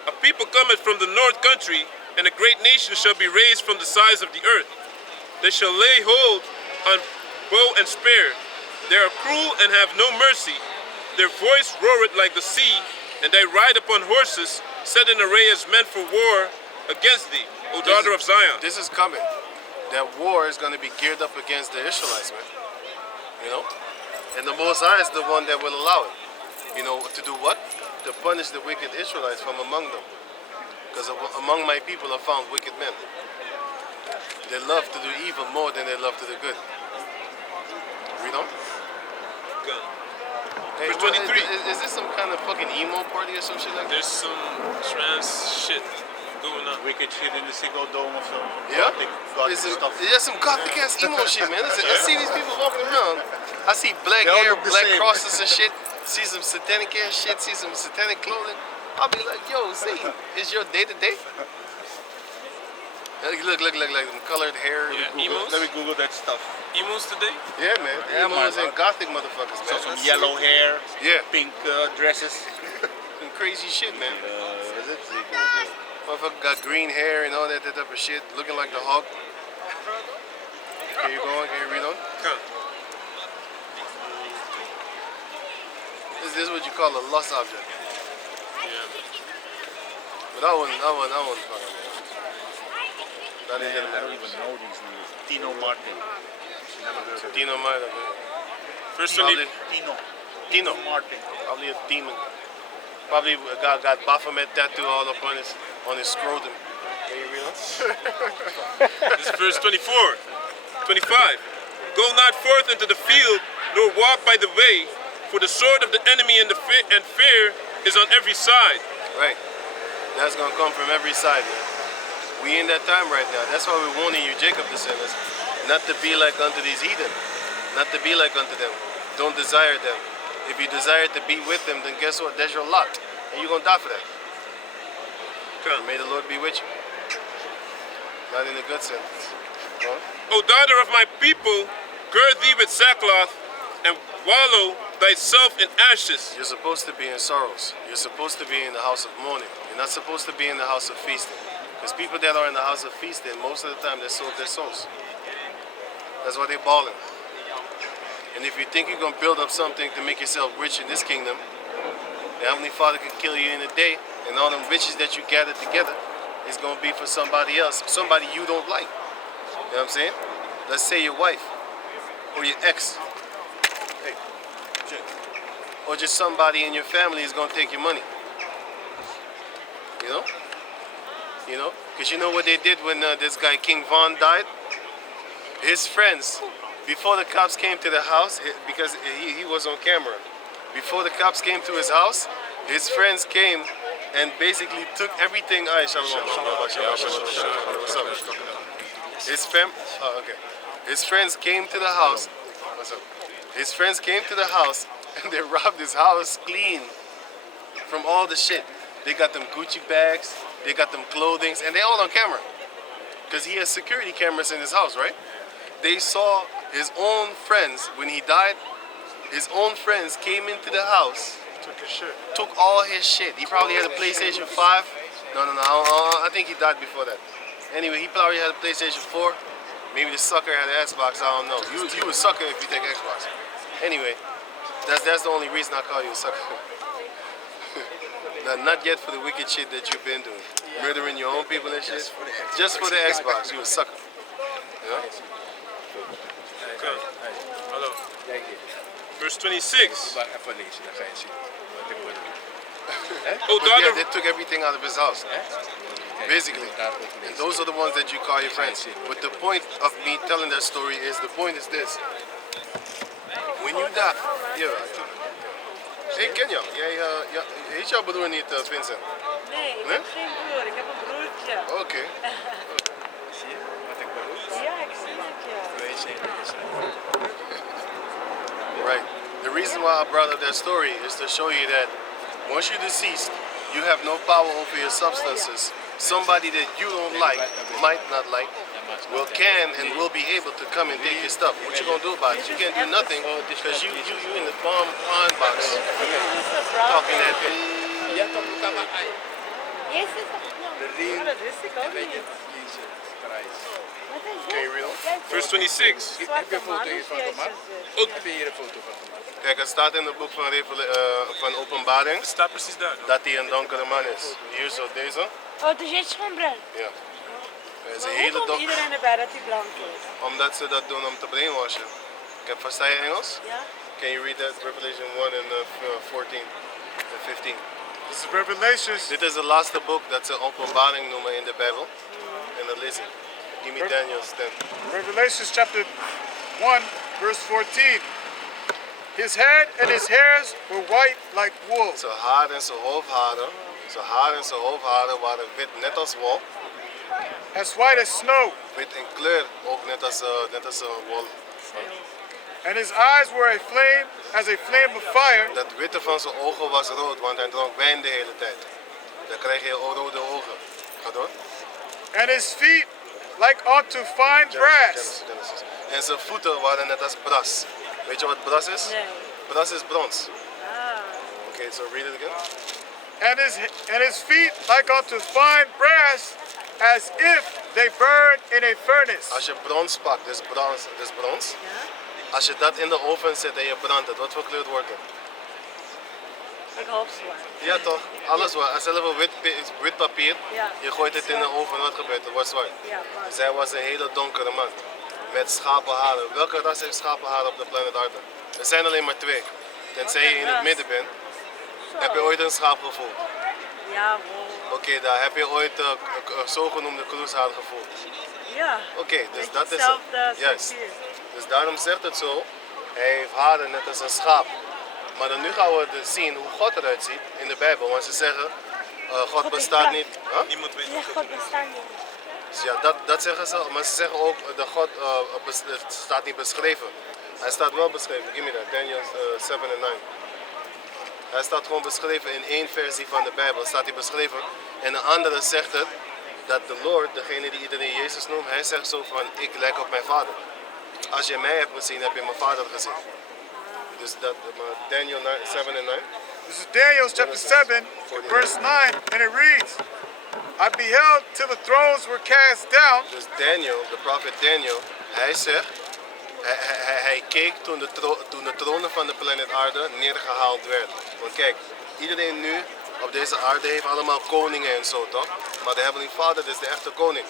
a people cometh from the north country, and a great nation shall be raised from the sides of the earth. They shall lay hold on bow and spear. They are cruel and have no mercy. Their voice roareth like the sea, and they ride upon horses, set in array as men for war against thee, O daughter of Zion. This is coming. That war is going to be geared up against the Israelites, man. You know? And the Most High is the one that will allow it. You know, to do what? To punish the wicked Israelites from among them. Because among my people are found wicked men. They love to do evil more than they love to do good. You know? Gun. Hey, Verse 23. Is this some kind of fucking emo party or some shit like that? There's some trans shit going on. Wicked shit in the Ziggo Dome of zo. Yeah? Gothic It's some, stuff. there's some gothic ass emo shit, man. Listen, I see these people walking around. I see black They all hair, look the black same. crosses and shit. See some satanic ass shit. See some satanic clothing. I'll be like, yo, Satan, is your day to day? Look, them colored hair. Yeah, Google, emos? let me Google that stuff. Emos today? Yeah, man. Yeah, Emos man. and gothic motherfuckers, So man. some That's yellow hair, Yeah, pink dresses. some crazy shit, man. Is it Ziggo Dome? Motherfucker got green hair and all that type of shit, looking like the Hulk. Can you go on? Can you read on? Gun. This is what you call a lost object. Yeah. But I wouldn't fucking. That ain't Man, I don't gonna even know these names. Tino Martin. Tino might have been. Verse Probably 20. Tino. Tino. Martin. Probably a demon. Probably a guy got Baphomet tattoo all up on his scrotum. Can you read on? This is verse 24. 25. Go not forth into the field, nor walk by the way, for the sword of the enemy and fear is on every side. Right. That's gonna come from every side, man. We in that time right now. That's why we're warning you, Jacob, descendants, not to be like unto these heathen. Not to be like unto them. Don't desire them. If you desire to be with them, then guess what? That's your lot. And you're gonna die for that. Gun. May the Lord be with you. Not in a good sentence. Go on. O daughter of my people, gird thee with sackcloth, and wallow thyself in ashes. You're supposed to be in sorrows. You're supposed to be in the house of mourning. You're not supposed to be in the house of feasting. Because people that are in the house of feasting, most of the time they sold their souls. That's why they're balling. And if you think you're going to build up something to make yourself rich in this kingdom, the Heavenly Father can kill you in a day, and all them riches that you gather together is going to be for somebody else, somebody you don't like. You know what I'm saying? Let's say your wife, or your ex, hey, or just somebody in your family is going to take your money. You know? You know? Because you know what they did when this guy King Von died? His friends, before the cops came to the house, because he was on camera, before the cops came to his house, his friends came and basically took everything. What's up? Okay. His friends came to the house. What's up? His friends came to the house and they robbed his house clean from all the shit. They got them Gucci bags, they got them clothings, and they all on camera. Because he has security cameras in his house, right? They saw his own friends, when he died, his own friends came into the house, Took his shit. took all his shit. He probably had a PlayStation 5. No, I think he died before that. Anyway, he probably had a PlayStation 4. Maybe the sucker had an Xbox, I don't know. You a sucker if you take Xbox. Anyway, that's the only reason I call you a sucker. Not yet for the wicked shit that you've been doing. Murdering your own people and shit. Just for the Xbox, you a sucker. You know? Gun. Hallo. Kijk hier. Verse 26. Maar even lezen, dan ga je zien wat ik bedoel. O But yeah, daughter, they took everything out of his house. Kijk, Basically. je moet daar ook And lezen. those are the ones that you call your friends. But the point of me telling that story is, the point is this. When you die. Ja. Ik ken jou. Ja, heet jouw broer niet Vincent? Nee, ik Nee? heb geen broer, ik heb een broertje. Oké. Zie je wat ik bedoel? Ja, ik zie het, ja. Weet je, Right. The reason why I brought up that story is to show you that once you're deceased, you have no power over your substances. Somebody that you don't like, might not like, will be able to come and take your stuff. What you gonna do about it? You can't do nothing because you in the bomb pond box talking that bit. Ja, toch programma uit. Jezus, De ring. dat wist ik ook Weet je, niet. Jezus Christus. Wat is Can you read them? Verse 26. Heb je een foto hiervan gemaakt? Ook. Heb je hier een foto van gemaakt? Kijk, het staat in het boek van Openbaring Staat precies daar. dat hij een donkere man is. Hier zo, deze. Oh, dus jij is gewoon bruin. Ja. Hij is een Maar hele hoe komt donker. iedereen erbij dat hij blank is? Omdat ze dat doen om te brainwashen. Versta je Engels? Ja? Can you read that? Revelation 1 and 14 and 15. This is Revelations. Dit is het laatste boek dat ze openbaring noemen in de Bijbel. En dat lees ik. Give me Daniel's 10. Revelations chapter 1, verse 14. His head and his hairs were white like wool. Zijn haar en zijn hoofdharen. Zijn haar en zijn hoofdharen waren wit, net als wol. As white as snow. Wit in kleur, ook net als wol. And his eyes were as a flame of fire. Dat witte van zijn ogen was rood, want hij dronk wijn de hele tijd. Dan krijg je rode ogen. Ga door. And his feet like unto fine brass. Genesis. En zijn voeten waren net als bras. Weet je wat bras is? Nee. Bras is brons. Ah. Okay, so read it again. And his feet like unto fine brass, as if they burned in a furnace. Als je brons pakt, dus brons. Ja? Als je dat in de oven zet en je brandt het, wat voor kleur wordt het? Ik hoop zwart. Ja toch? Alles wordt. Zelfs een wit papier, Ja. je gooit het in de oven, wat gebeurt? Het wordt zwart. Ja, maar Zij was een hele donkere man. Met schapenharen. Welke ras heeft schapenharen op de planeet Aarde? Er zijn alleen maar twee. Tenzij je in het midden bent. Heb je ooit een schaap gevoeld? ja, wow. Oké, daar heb je ooit een zogenoemde kroeshaar gevoeld. Ja. Oké, dus Beetje dat is het. hetzelfde Juist. structuur. Dus daarom zegt het zo, hij heeft haren net als een schaap. Maar dan nu gaan we zien hoe God eruit ziet in de Bijbel. Want ze zeggen, God is bestaat blank. niet. Huh? Niemand weet Ja, wat God bestaat niet. Dus ja, dat zeggen ze. Maar ze zeggen ook, dat God het staat niet beschreven. Hij staat wel beschreven. Give me that. Daniel 7 en 9. Hij staat gewoon beschreven in één versie van de Bijbel. Staat hij beschreven. En de andere zegt het, dat de Lord, degene die iedereen Jezus noemt, hij zegt zo van, ik lijk op mijn vader. Als je mij hebt gezien, heb je mijn vader gezien. Dus dat, Daniel 7 en 9. This is Daniel chapter 7, verse 9, and it reads, I beheld till the thrones were cast down, Dus Daniel, de profeet Daniel, hij zegt, hij keek toen de tronen van de planeet aarde neergehaald werd. Want kijk, iedereen nu op deze aarde heeft allemaal koningen en zo, toch? Maar de Heavenly Father is de echte koning.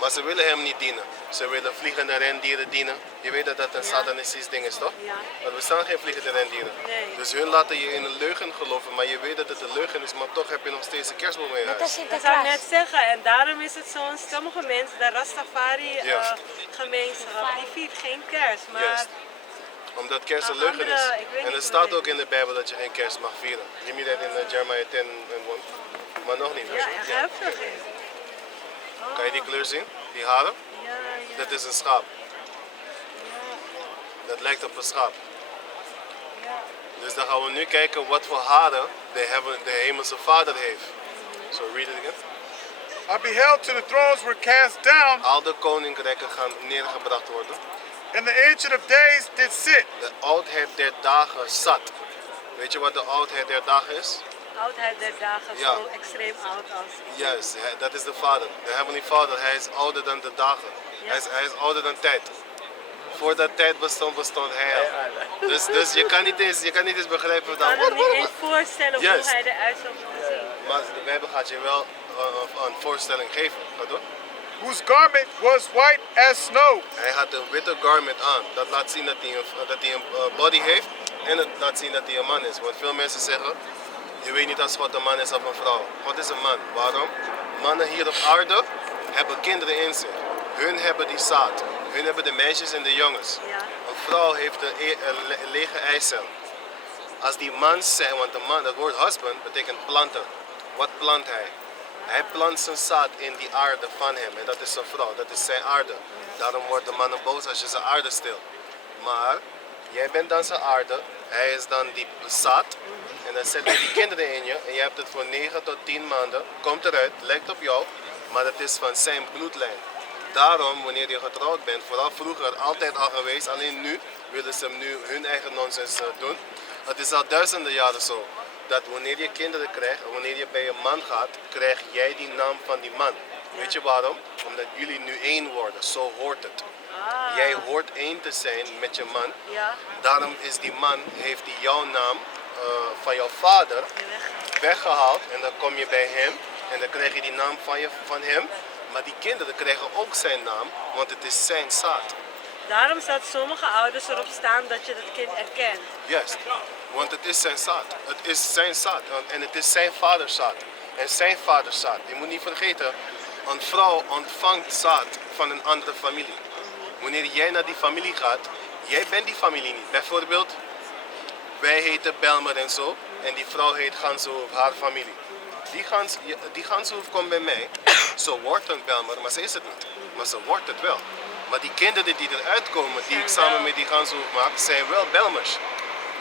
Maar ze willen hem niet dienen. Ze willen vliegende rendieren dienen. Je weet dat dat een satanistisch ding is, toch? Ja. Maar er bestaan geen vliegende rendieren. Nee. Dus hun laten je in een leugen geloven, maar je weet dat het een leugen is, maar toch heb je nog steeds een kerstboom in je Dat huis. is ik zou net zeggen, en daarom is het zo, sommige mensen, de Ja. Rastafari-gemeenschap, die viert geen kerst. Maar Juist. Omdat kerst een Ah, leugen is. andere, ik weet En niet het hoe staat dat ook in de Bijbel dat je geen kerst mag vieren. Give me that in Jeremiah 10 en 1. Maar nog niet. ja, echt heftig is. Kan je die kleur zien? Die haren? Ja, ja. Dat is een schaap. Dat lijkt op een schaap. Dus dan gaan we nu kijken wat voor haren de hemelse vader heeft. So read it again. I beheld till the thrones were cast down, Al de koninkrijken gaan neergebracht worden. and the Ancient of Days did sit. De oudheid der dagen zat. Weet je wat de oudheid der dagen is? Oudheid der dagen, Ja. zo extreem oud als. Juist, dat is de Vader. De Heavenly Father, hij is ouder dan de dagen. Ja. Hij is ouder dan tijd. Voordat tijd bestond hij al. Dus je kan niet eens begrijpen Ik kan dan. me niet eens voorstellen Juist. hoe hij eruit zou moeten zien. Maar de Bijbel gaat je wel een voorstelling geven. Ga door. Whose garment was white as snow, Hij had een witte garment aan. Dat laat zien dat hij een body heeft. En het laat zien dat hij een man is. Want veel mensen zeggen, je weet niet als God een man is of een vrouw. God is een man. Waarom? Mannen hier op aarde hebben kinderen in zich. Hun hebben die zaad. Hun hebben de meisjes en de jongens. Ja. Een vrouw heeft een lege eicel. Als die man zegt, want de man, dat woord husband betekent planten. Wat plant hij? Hij plant zijn zaad in die aarde van hem. En dat is zijn vrouw, dat is zijn aarde. Daarom wordt de man boos als je zijn aarde stil. Maar jij bent dan zijn aarde, hij is dan die zaad. En dan zet hij die kinderen in je. En je hebt het voor 9 tot 10 maanden. Komt eruit, lijkt op jou. Maar het is van zijn bloedlijn. Daarom, wanneer je getrouwd bent, vooral vroeger altijd al geweest. Alleen nu willen ze nu hun eigen nonsens doen. Het is al duizenden jaren zo. Dat wanneer je kinderen krijgt, wanneer je bij een man gaat, krijg jij die naam van die man. Weet je waarom? Omdat jullie nu één worden. Zo hoort het. Jij hoort één te zijn met je man. Ja. Daarom is die man, heeft die jouw naam van jouw vader weggehaald. En dan kom je bij hem en dan krijg je die naam van hem. Maar die kinderen krijgen ook zijn naam, want het is zijn zaad. Daarom staat sommige ouders erop staan dat je dat kind erkent. Juist, want het is zijn zaad. Het is zijn zaad en het is zijn vaders zaad. En zijn vaders zaad. Je moet niet vergeten, een vrouw ontvangt zaad van een andere familie. Wanneer jij naar die familie gaat, jij bent die familie niet. Bijvoorbeeld, wij heten Belmer en zo, en die vrouw heet Ganshoef, haar familie. Die Ganshoef komt bij mij, ze wordt een Belmer, maar ze is het niet. Maar ze wordt het wel. Maar die kinderen die eruit komen, die ik samen met die Ganshoef maak, zijn wel Belmers.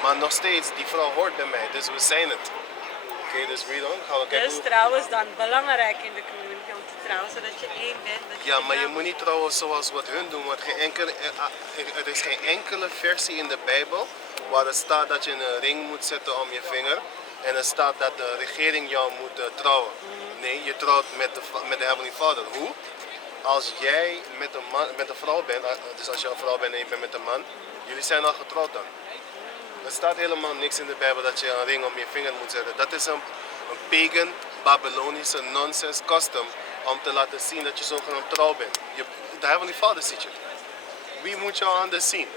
Maar nog steeds, die vrouw hoort bij mij, dus we zijn het. Oké, dus read on. Gaan we kijken Dus hoe... trouwens dan belangrijk in de community om te trouwen, zodat je één bent. Dat Ja, die maar je naam- moet niet trouwen zoals wat hun doen, want er is geen enkele versie in de Bijbel waar het staat dat je een ring moet zetten om je vinger en er staat dat de regering jou moet trouwen. Nee, je trouwt met de Heavenly Father. Hoe? Als jij met een vrouw bent, dus als je een vrouw bent en je bent met een man, jullie zijn al getrouwd dan. Er staat helemaal niks in de Bijbel dat je een ring om je vinger moet zetten. Dat is een pagan, Babylonische nonsense custom om te laten zien dat je zogenaamd trouw bent. De Heavenly Father ziet je. Wie moet jou anders zien?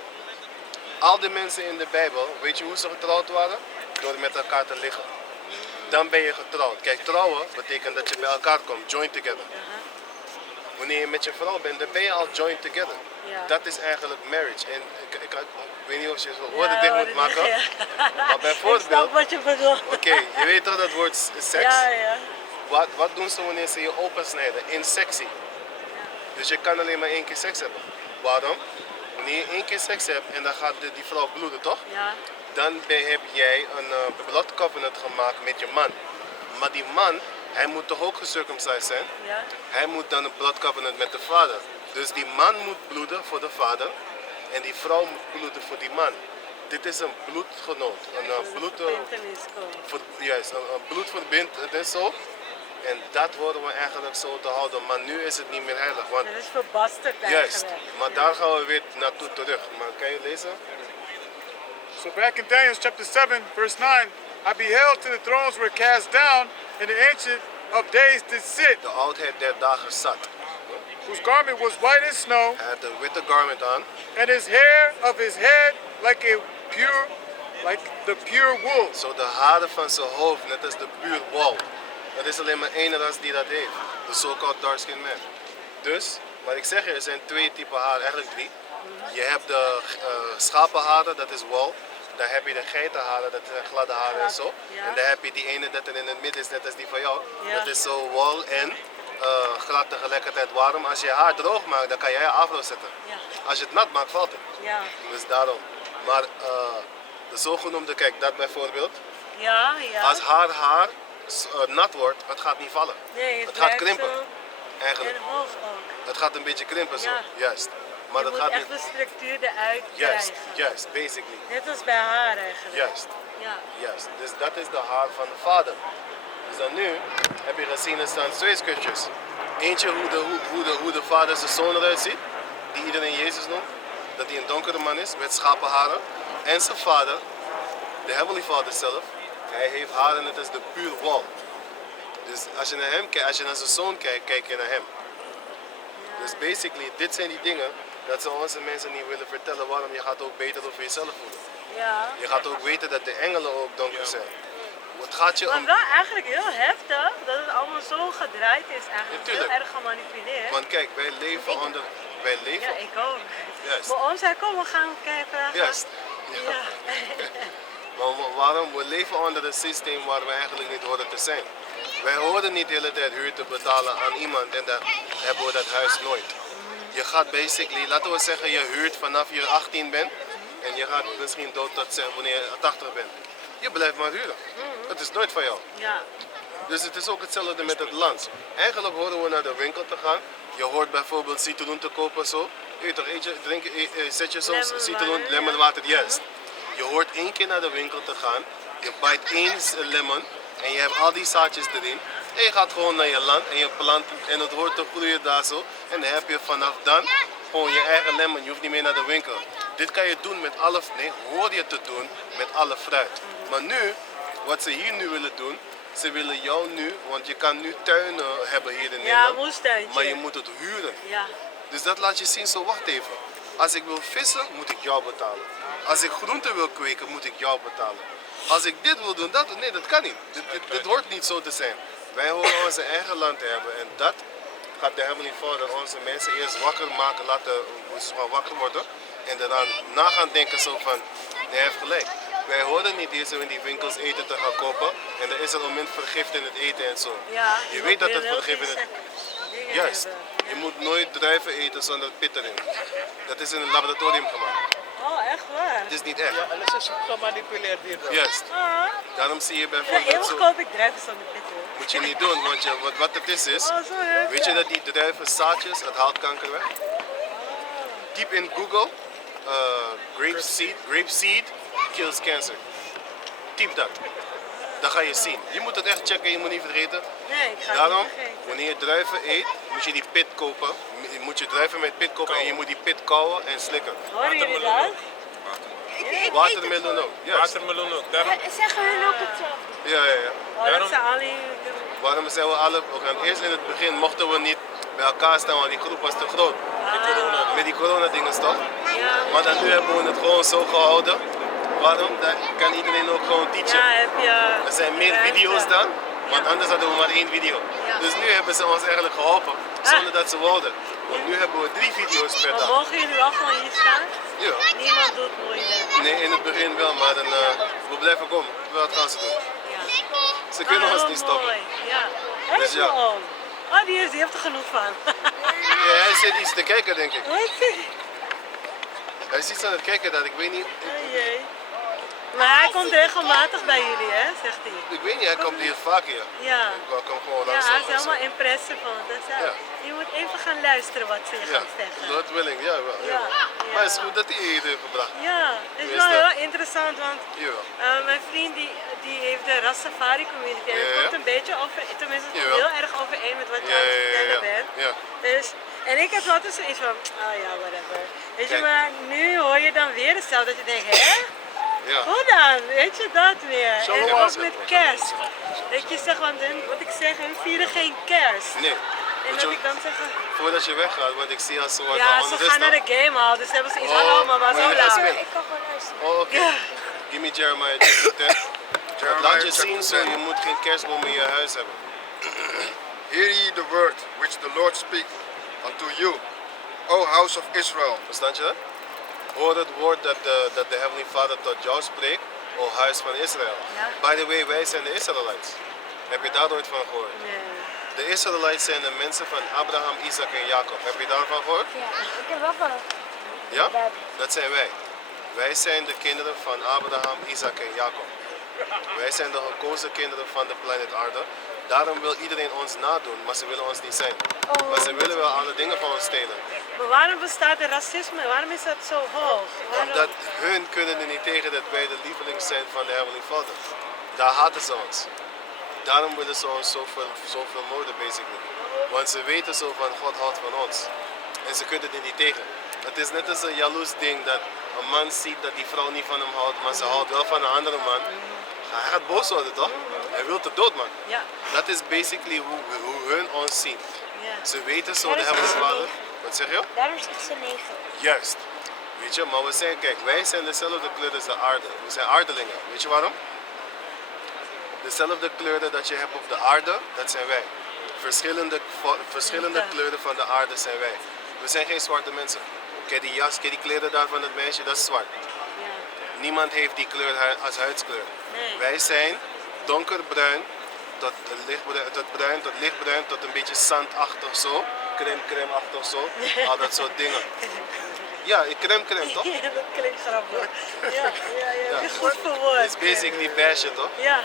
Al die mensen in de Bijbel, weet je hoe ze getrouwd waren? Door met elkaar te liggen. Dan ben je getrouwd. Kijk, trouwen betekent dat je bij elkaar komt, join together. Wanneer je met je vrouw bent, dan ben je al joined together. Ja. Dat is eigenlijk marriage. En ik weet niet of je zo woorden Ja, dicht moet hoor, maken. ja. Maar Ik bijvoorbeeld, snap wat je bedoelt. oké, je weet toch dat woord seks? Ja, ja. Wat doen ze wanneer ze je opensnijden? In sectie. Dus je kan alleen maar één keer seks hebben. Waarom? Wanneer je één keer seks hebt en dan gaat die vrouw bloeden, toch? Ja. Dan heb jij een blood covenant gemaakt met je man. Maar die man, hij moet toch ook gecircumcised zijn? Ja. Hij moet dan een blood covenant met de vader. Dus die man moet bloeden voor de vader en die vrouw moet bloeden voor die man. Dit is een bloedgenoot, een Verbintenis komen. juist, een bloedverbintenis zo. En dat horen we eigenlijk zo te houden. Maar nu is het niet meer heilig. Want, Dat is verbasterd juist, eigenlijk. maar daar gaan we weer naartoe terug. Maar kan je lezen? So back in Daniel chapter 7, verse 9, I beheld till the thrones were cast down, and the Ancient of Days did sit, De oudheid der dagen zat. whose garment was white as snow, Hij had een witte garment aan. and his hair of his head like the pure wool. Zo de haren van zijn hoofd, net als de puur wol. Er is alleen maar één ras die dat heeft. De so-called dark skin man. Dus, wat ik zeg, er zijn twee typen haren, eigenlijk drie. Je hebt de schapenharen, dat is wol. Dan heb je de geitenharen, dat zijn gladde haren en zo. Ja. En dan heb je die ene dat er in het midden is, net als die van jou. Ja. Dat is zo wol en glad tegelijkertijd warm. Als je je haar droog maakt, dan kan jij je afro zetten. Ja. Als je het nat maakt, valt het. Ja. Dus daarom. Maar de zogenoemde, kijk, dat bijvoorbeeld. Ja, ja. Als haar nat wordt, het gaat niet vallen. Nee, het gaat blijft krimpen. zo Eigenlijk. en hoog ook. Het gaat een beetje krimpen zo. Ja. Juist. Maar Je dat moet gaat echt niet. de structuur eruit Juist, krijgen. juist, basically. Net als bij haar eigenlijk. Juist, Ja. juist. Dus dat is de haar van de vader. Dus dan nu heb je gezien, er staan twee scriptures. Eentje hoe de vader zijn zoon eruit ziet, die iedereen Jezus noemt. Dat hij een donkere man is met schapenharen. En zijn vader, de Heavenly Father zelf, hij heeft haren net als de puur wol. Dus als je naar hem kijkt, als je naar zijn zoon kijkt, kijk je naar hem. Dus basically, dit zijn die dingen dat ze onze mensen niet willen vertellen. Waarom? Je gaat ook beter over jezelf voelen. Ja. Je gaat ook weten dat de engelen ook donker zijn. Het gaat je Maar om... wel eigenlijk heel heftig dat het allemaal zo gedraaid is eigenlijk. Natuurlijk. Heel erg gemanipuleerd. Want kijk, wij leven Ik- onder... Wij leven. Ja, ik ook. Juist. Maar oom zei, kom, we gaan kijken. Juist. Ja. Maar waarom? We leven onder een systeem waar we eigenlijk niet horen te zijn. Wij horen niet de hele tijd huur te betalen aan iemand en dan hebben we dat huis nooit. Je gaat basically, laten we zeggen, je huurt vanaf je 18 bent en je gaat misschien dood tot wanneer je 80 bent. Je blijft maar huren. Het is nooit van jou. Ja. Dus het is ook hetzelfde met het land. Eigenlijk horen we naar de winkel te gaan. Je hoort bijvoorbeeld citroen te kopen zo. Je weet toch, zet je soms Lemonwater, citroen, ja. lemonwater, juist. Je hoort 1 keer naar de winkel te gaan. Je bijt 1 lemon en je hebt al die zaadjes erin. En je gaat gewoon naar je land en je plant en het hoort te groeien daar zo. En dan heb je vanaf dan gewoon je eigen lemon. Je hoeft niet meer naar de winkel. Dit kan je doen met alle, nee, hoor je te doen met alle fruit. Maar nu, wat ze hier nu willen doen, ze willen jou nu, want je kan nu tuinen hebben hier in Ja, Nederland. moestuintje. Maar je moet het huren. Ja. Dus dat laat je zien, zo wacht even. Als ik wil vissen, moet ik jou betalen. Als ik groenten wil kweken, moet ik jou betalen. Als ik dit wil doen, dat nee, dat kan niet. Dit hoort niet zo te zijn. Wij horen onze eigen land te hebben en dat gaat er helemaal niet voor dat onze mensen eerst wakker maken, laten wakker worden en eraan na gaan denken zo van, nee, hij heeft gelijk. Wij horen niet eerst in die winkels eten te gaan kopen en er is een moment vergift in het eten en zo. Ja, Je weet dat het wil vergif in geen het... dingen Juist. hebben. Je moet nooit druiven eten zonder pit erin. Dat is in een laboratorium gemaakt. Oh, echt waar? Het is niet echt. Ja, alles is gemanipuleerd hier. Juist. Ah. Daarom zie je Ja, bijvoorbeeld eeuwig zo... koop ik druiven zonder pit hoor. Moet je niet doen, want wat het is... Oh, zo heftig. Weet je dat die druiven zaadjes, het haalt kanker weg? Typ in Google, grape seed kills cancer. Typ dat. Dan ga je zien. Je moet het echt checken, je moet niet vergeten. Nee, ik ga Daarom, het niet vergeten. wanneer je druiven eet, moet je die pit kopen. Moet je druiven met pit kopen en je moet die pit kauwen en slikken. Horen jullie dat? Watermeloen ook. Juist. Watermeloen ook. Daarom, Zeggen hun ook hetzelfde? Ja, ja, ja. Oh, dat Daarom- zijn al die... Waarom zijn we alle... We gaan eerst in het begin mochten we niet bij elkaar staan, want die groep was te groot. Met die corona-dingen toch? Ja, Maar dan nu hebben we het gewoon zo gehouden. Waarom? Dan kan iedereen ook gewoon teachen. ja, heb je... Er zijn meer ruimte. video's dan, want anders hadden we maar 1 video. Ja. Dus nu hebben ze ons eigenlijk geholpen, zonder dat ze wilden. Want nu hebben we 3 video's per Maar dag. mogen jullie wel gewoon hier staan? Ja. Niemand doet moeilijk. Nee, in het begin wel, maar dan, we blijven komen. Wat gaan ze doen? Ja. Ze kunnen ons heel niet stoppen. mooi. Ja. Waar is Dus ja. mijn oom? Oh, die heeft er genoeg van. Ja, hij zit iets te kijken, denk ik. Weet je? Hij is iets aan het kijken dat ik weet niet. Oh, jee. Maar hij komt regelmatig bij jullie, hè? Zegt hij. Ik weet niet, hij komt hier vaak hier. Ja. Ik kom gewoon Ja, langs. hij is helemaal impressief van. Hij zei, Ja. je moet even gaan luisteren wat ze je Ja, gaan zeggen. Lord willing, ja, wel. Ja. Ja, Maar het ja. is goed dat hij hier heeft gebracht. Ja, het is Hoe is wel dat? heel interessant, want Ja. mijn vriend die heeft de Rastafari community. En het Ja, ja. komt een beetje over, tenminste het komt Ja. heel erg overeen met wat je Ja, aan het ja, ja, vertellen ja. bent. Ja. Dus, en ik heb altijd zoiets van, oh ja, whatever. Weet je, Kijk. maar nu hoor je dan weer hetzelfde dat je denkt, hè? Ja. Hoe dan? Weet je dat weer? Zo En was ook het. met kerst. Dat je zegt, want wat ik zeg, hun vieren geen kerst. Nee. En Weet dat je, ik dan zeg, voordat je weggaat, want ik zie als ze wat ja, ze onrustig. gaan naar de gamehall, dus hebben ze iets Oh, hallo mama, maar zo je gaat laat. spelen. Ik kan gewoon luisteren. Oh, oké. Ja. Give me Jeremiah chapter 10. Jeremiah Laat je chapter zien zo, 10. je moet geen kerstboom in je huis hebben. Hear ye the word which the Lord speak unto you, O house of Israel. Verstand je dat? Hoor het woord dat de Heavenly Father tot jou spreekt, o huis van Israël. Ja. By the way, wij zijn de Israelites. Heb je daar nooit van gehoord? Nee. De Israelites zijn de mensen van Abraham, Isaac en Jacob. Heb je daarvan gehoord? Ja, ik heb wel van Ja? Dat zijn wij. Wij zijn de kinderen van Abraham, Isaac en Jacob. Wij zijn de gekozen kinderen van de planeet Aarde. Daarom wil iedereen ons nadoen, maar ze willen ons niet zijn. Maar ze willen wel alle dingen van ons stelen. Maar waarom bestaat er racisme? Waarom is dat zo hoog? Waarom? Omdat hun kunnen er niet tegen dat wij de lieveling zijn van de Heavenly Father. Daar haten ze ons. Daarom willen ze ons zoveel moorden, basically. Want ze weten zo van God houdt van ons. En ze kunnen er niet tegen. Het is net als een jaloers ding dat een man ziet dat die vrouw niet van hem houdt, maar ze houdt wel van een andere man. Hij gaat boos worden, toch? Hij wil te dood, man. Ja. Dat is basically hoe hun ons zien. Ja. Ze weten zo, Ja, de dat is Heavenly zo. Father. Wat zeg je? Daarom zit ze 9. Juist. Weet je, maar we zijn, kijk, wij zijn dezelfde kleur als de aarde. We zijn aardelingen. Weet je waarom? Dezelfde kleuren dat je hebt op de aarde, dat zijn wij. Verschillende Ja. kleuren van de aarde zijn wij. We zijn geen zwarte mensen. Kijk die jas, kijk die kleren daar van het meisje, dat is zwart. Ja. Niemand heeft die kleur als huidskleur. Nee. Wij zijn donkerbruin tot lichtbruin, tot lichtbruin, tot een beetje zandachtig zo. Crème-achtig zo. Al dat soort dingen. Ja, crème toch? Ja, dat klinkt grappig. Ja, Ja. dat is goed verwoord. Het is basically beige toch? Ja.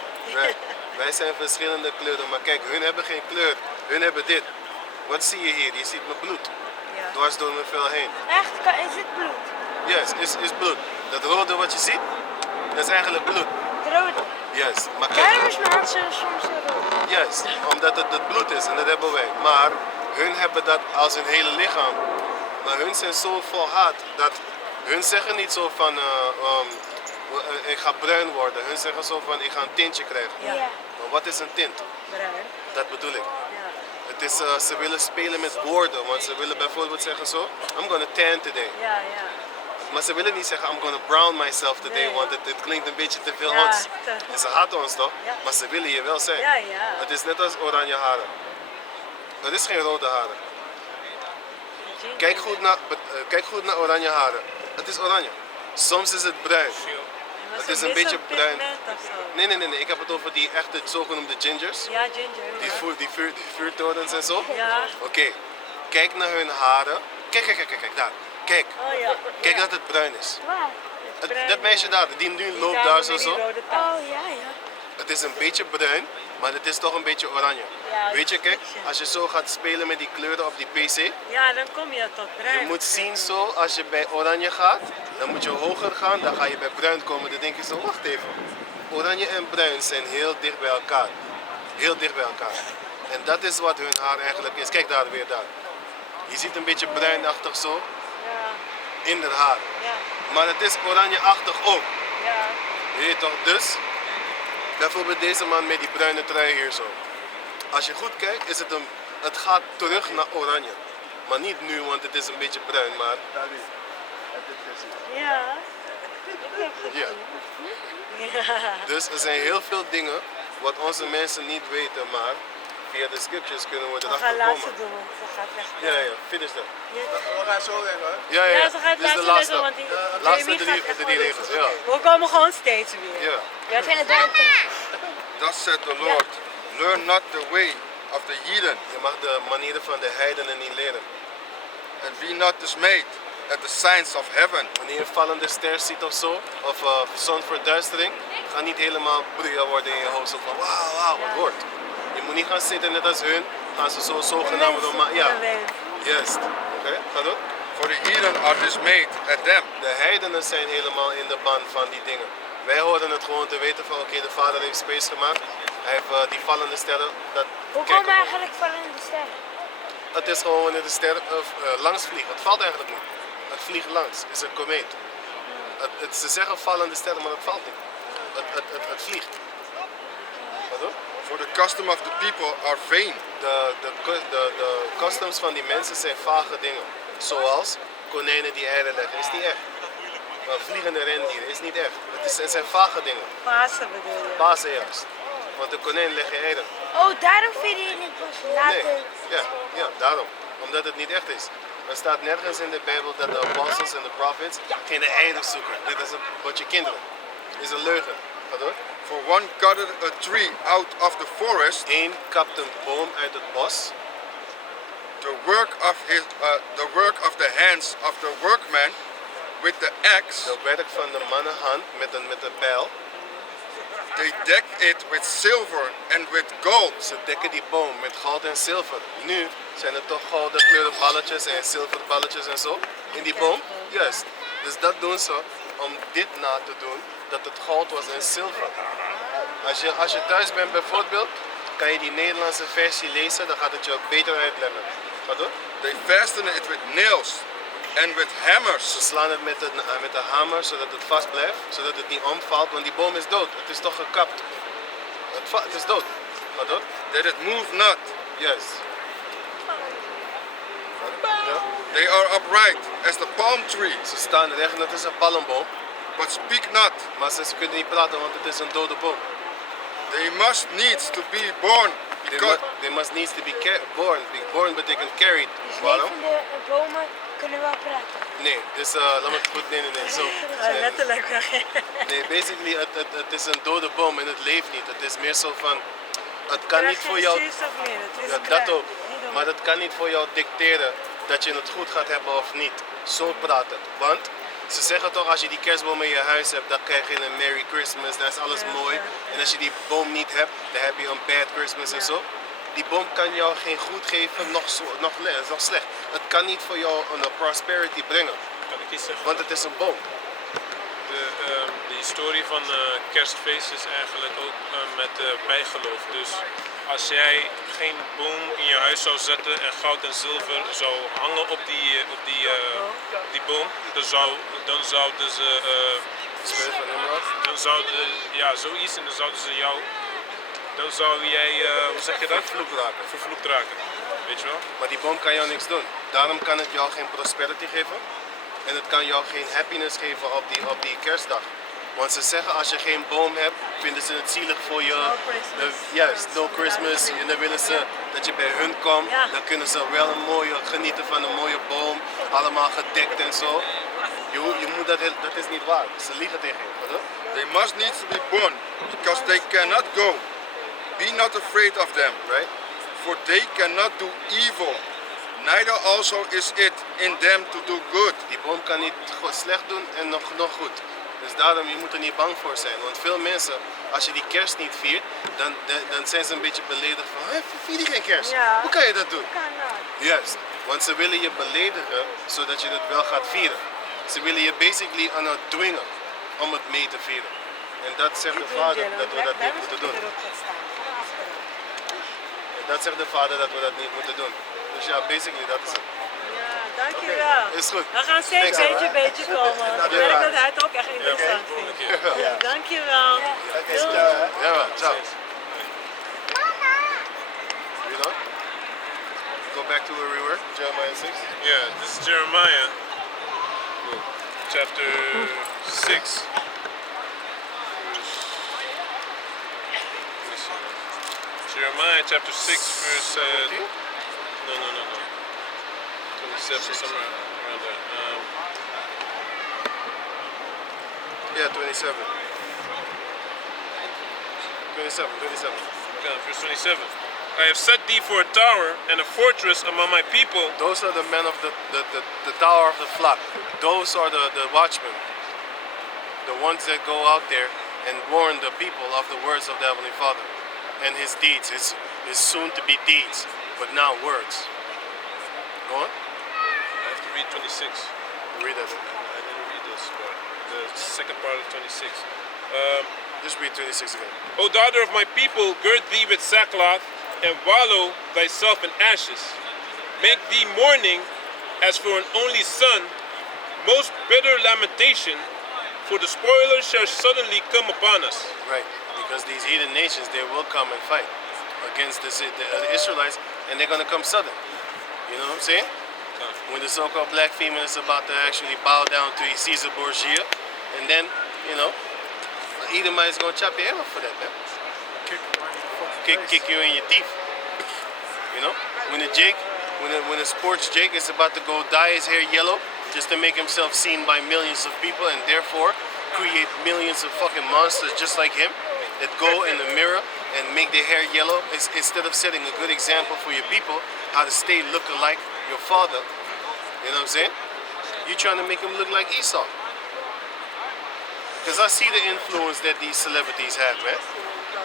Wij zijn verschillende kleuren, maar kijk, hun hebben geen kleur. Hun hebben dit. Wat zie je hier? Je ziet mijn bloed. Ja. Dwars door mijn vel heen. Echt? Is het bloed? Yes, is bloed. Dat rode wat je ziet, dat is eigenlijk bloed. Rood. Yes, maar kijk. Daarom is mijn hand soms zo rood. Yes, omdat het bloed is en dat hebben wij. Maar hun hebben dat als hun hele lichaam. Maar hun zijn zo vol haat dat hun zeggen niet zo van ik ga bruin worden. Hun zeggen zo van ik ga een tintje krijgen. Ja. Ja. Maar wat is een tint? Bruin. Dat bedoel ik. Ja. Het is, ze willen spelen met woorden, want ze willen bijvoorbeeld zeggen zo, I'm gonna tan today. Ja. Maar ze willen niet zeggen I'm gonna brown myself today, Nee. want het klinkt een beetje te veel Ja, ons. te- En ze haten ons toch? Ja. Maar ze willen je wel zijn. Ja. Het is net als oranje haren. Het is geen rode haren. Kijk goed naar oranje haren. Het is oranje. Soms is het bruin. Het is een beetje bruin. Nee. Ik heb het over die echte zogenoemde gingers. Ja, ginger. Die vuurtorens en zo. Ja. Oké. Kijk naar hun haren. Kijk daar. Kijk. Oh ja. Kijk Ja. dat het bruin is. Waar? Dat meisje daar, die nu loopt dame daar met zo. die rode tas. Oh, ja. Het is een beetje bruin, maar het is toch een beetje oranje. Ja, Weet je, kijk, precies. als je zo gaat spelen met die kleuren op die PC, Ja, dan kom je tot bruin. je moet zien zo, als je bij oranje gaat, dan moet je hoger gaan, dan ga je bij bruin komen. Dan denk je zo, wacht even. Oranje en bruin zijn heel dicht bij elkaar. Heel dicht bij elkaar. En dat is wat hun haar eigenlijk is. Kijk daar weer daar. Je ziet een beetje bruinachtig zo Ja. in haar haar. Ja. Maar het is oranjeachtig ook. Ja. Weet je toch? Dus, bijvoorbeeld deze man met die bruine trui hier zo. Als je goed kijkt, is het gaat terug naar oranje. Maar niet nu, want het is een beetje bruin, maar Ja. ja. Ja. Dus er zijn heel veel dingen wat onze mensen niet weten, maar via de scriptures kunnen we We erachter gaan laatste komen. doen, want ze gaat echt. Ja, finish dat. We gaan zo weg hoor. Ja, Ja, ze gaat Dit is de laatste laatste. leggen, want die Laatste Jamie drie, gaat echt drie wel- regels, ja. We komen gewoon steeds weer. Ja. Ik vind het wel Thus said the Lord, learn not the way of the heathen, Je mag de manieren van de heidenen niet leren. and be not dismayed at the signs of heaven. Wanneer je vallende ster ziet of zo, of zonverduistering, ga niet helemaal broeien worden in je hoofd. Zo van wauw, wat wordt. Je moet niet gaan zitten net als hun, gaan ze zo zogenaamd door maar ja, juist. Oké, ga door. For the heathen are dismayed at them. De heidenen zijn helemaal in de ban van die dingen. Wij horen het gewoon te weten van oké, de vader heeft space gemaakt. Hij heeft die vallende sterren. Hoe kijken komen we. eigenlijk van de sterren? Het is gewoon wanneer de ster langs vliegt. Het valt eigenlijk niet. Het vliegt langs. Het is een komeet. Ze zeggen vallende sterren, maar het valt niet. Het vliegt. Wat hoor? For the custom of the people are vain. De customs van die mensen zijn vage dingen. Zoals konijnen die eieren leggen, is niet echt. Vliegende rendieren is niet echt. Het zijn vage dingen. Pasen bedoel je? Pasen juist. Want de konijn legt geen eieren. Oh, daarom vind je het niet pas later. Nee, ja, daarom. Omdat het niet echt is. Er staat nergens in de Bijbel dat de apostels en de prophets geen eieren zoeken. Dit is een potje kinderen. Dit is een leugen. Ga door. For one cutteth a tree out of the forest, Eén kapt een boom uit het bos. the work of the hands of the workman with the axe. Het werk van de mannenhand met een bijl. They deck it with silver and with gold. Ze dekken die boom met goud en zilver. Nu zijn er toch gouden kleuren balletjes en zilverballetjes en zo in die boom. Juist. Dus dat doen ze om dit na te doen, dat het goud was en zilver. Als je thuis bent bijvoorbeeld, kan je die Nederlandse versie lezen, dan gaat het je beter uitleggen. Ga door. They fasten it with nails and with hammers. Ze slaan het met een hamer zodat het vast blijft, zodat het niet omvalt, want die boom is dood. Het is toch gekapt. Het is dood. Ga door. That it move not. Juist. Ja. They are upright as the palm tree, Ze staan recht, net als een palmboom, but speak not. maar ze kunnen niet praten, want het is een dode boom. They must needs to be born They must needs to be born. Born betekent carried. Dus Waarom? levende bomen kunnen wel praten. Nee, dus laat me het goed. Nee. Zo. Letterlijk. Nee, basically, het is een dode boom en het leeft niet. Het is meer zo van, het kan niet voor jou. Zuurstof meer. Het is Ja, een dat kruid. ook. Niet doen. Maar dat kan niet voor jou dicteren dat je het goed gaat hebben of niet. Zo praat het. Want ze zeggen toch, als je die kerstboom in je huis hebt, dan krijg je een Merry Christmas, dat is alles mooi. En als je die boom niet hebt, dan heb je een Bad Christmas en zo. Die boom kan jou geen goed geven, nog slecht. Het kan niet voor jou een prosperity brengen, Kan ik iets zeggen? want het is een boom. De historie van kerstfeest is eigenlijk ook met bijgeloof. Dus als jij geen boom in je huis zou zetten en goud en zilver zou hangen op die boom, dan zouden ze dan zouden, ja, zoiets en dan zouden ze jou, dan zou jij, hoe zeg je dat? Vervloekt raken, weet je wel? Maar die boom kan jou niks doen. Daarom kan het jou geen prosperity geven. En het kan jou geen happiness geven op die kerstdag. Want ze zeggen als je geen boom hebt, vinden ze het zielig voor je. Juist, no Christmas. En dan willen ze dat je bij hun komt. Ja. Dan kunnen ze wel genieten van een mooie boom. Allemaal gedekt en zo. Je moet dat is niet waar. Ze liegen tegen je. Hoor. They must needs to be born, because they cannot go. Be not afraid of them, Right? for they cannot do evil. Neither also is it in them to do good. Die boom kan niet slecht doen en nog goed. Dus daarom, je moet er niet bang voor zijn. Want veel mensen, als je die kerst niet viert, dan zijn ze een beetje beledigd van, vier je geen kerst? Ja. Hoe kan je dat doen? Kan dat. Juist, want ze willen je beledigen zodat je het wel gaat vieren. Ze willen je basically aan het dwingen om het mee te vieren. En dat zegt de vader dat we dat niet moeten doen. En dat zegt de vader dat we dat niet moeten doen. Dus ja, basically dat is het. Ja, dankjewel. Is goed. We gaan steeds Thanks, beetje komen. Ik merk dat hij het ook echt interessant Volgende vindt. keer. Ja, dankjewel. Doei. Ja, man, ciao. You know? Go back to where we were, Jeremiah 6. Yeah, this is Jeremiah, chapter 6. Jeremiah chapter 6, verse. No. 27, somewhere around there. Yeah, 27. 27. Okay, verse 27. I have set thee for a tower and a fortress among my people. Those are the men of the tower of the flock. Those are the watchmen. The ones that go out there and warn the people of the words of the Heavenly Father and his deeds, his soon to be deeds, but now words. Go on. I have to read 26. Read that. I didn't read this part. The second part of 26. Just read 26 again. O daughter of my people, gird thee with sackcloth and wallow thyself in ashes. Make thee mourning as for an only son, most bitter lamentation, for the spoiler shall suddenly come upon us. Right. Because these heathen nations, they will come and fight against the Israelites, and they're going to come sudden. You know what I'm saying? When the so-called black female is about to actually bow down to Caesar Borgia, and then, you know, Edomite is going to chop your head off for that, man. Kick you in your teeth. You know? When a sports Jake is about to go dye his hair yellow just to make himself seen by millions of people and therefore create millions of fucking monsters just like him that go in the mirror and make their hair yellow instead of setting a good example for your people how to stay looking like your father. You know what I'm saying? You're trying to make him look like Esau. Because I see the influence that these celebrities have, man.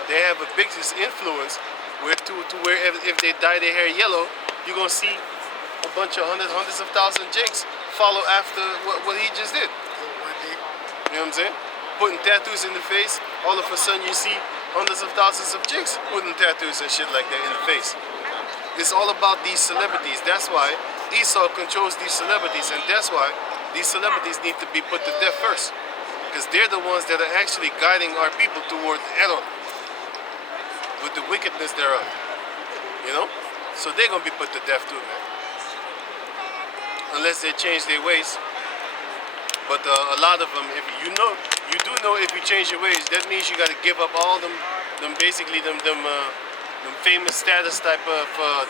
They have a big influence where if they dye their hair yellow, you're going to see a bunch of hundreds of thousands of Jakes follow after what he just did. You know what I'm saying? Putting tattoos in the face, all of a sudden you see hundreds of thousands of Jakes putting tattoos and shit like that in the face. It's all about these celebrities. That's why Esau controls these celebrities, and that's why these celebrities need to be put to death first. Because they're the ones that are actually guiding our people toward error with the wickedness thereof. You know? So they're going to be put to death too, man. Unless they change their ways. But a lot of them, if you do know if you change your ways, that means you got to give up all them the famous status type of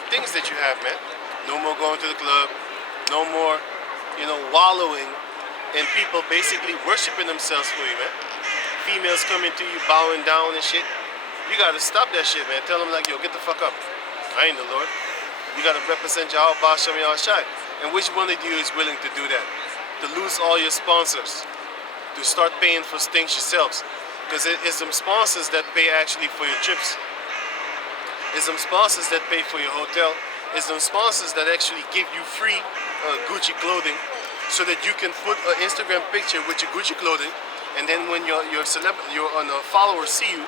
things that you have, man. No more going to the club. No more, wallowing in people basically worshiping themselves for you, man. Females coming to you, bowing down and shit. You gotta stop that shit, man. Tell them like, yo, get the fuck up. I ain't the Lord. You gotta represent Yahweh Ba'Shem Yahushai. And which one of you is willing to do that? To lose all your sponsors. To start paying for things yourselves. Because it's some sponsors that pay actually for your trips. It's some sponsors that pay for your hotel. It's some sponsors that actually give you free Gucci clothing so that you can put an Instagram picture with your Gucci clothing, and then when your followers see you,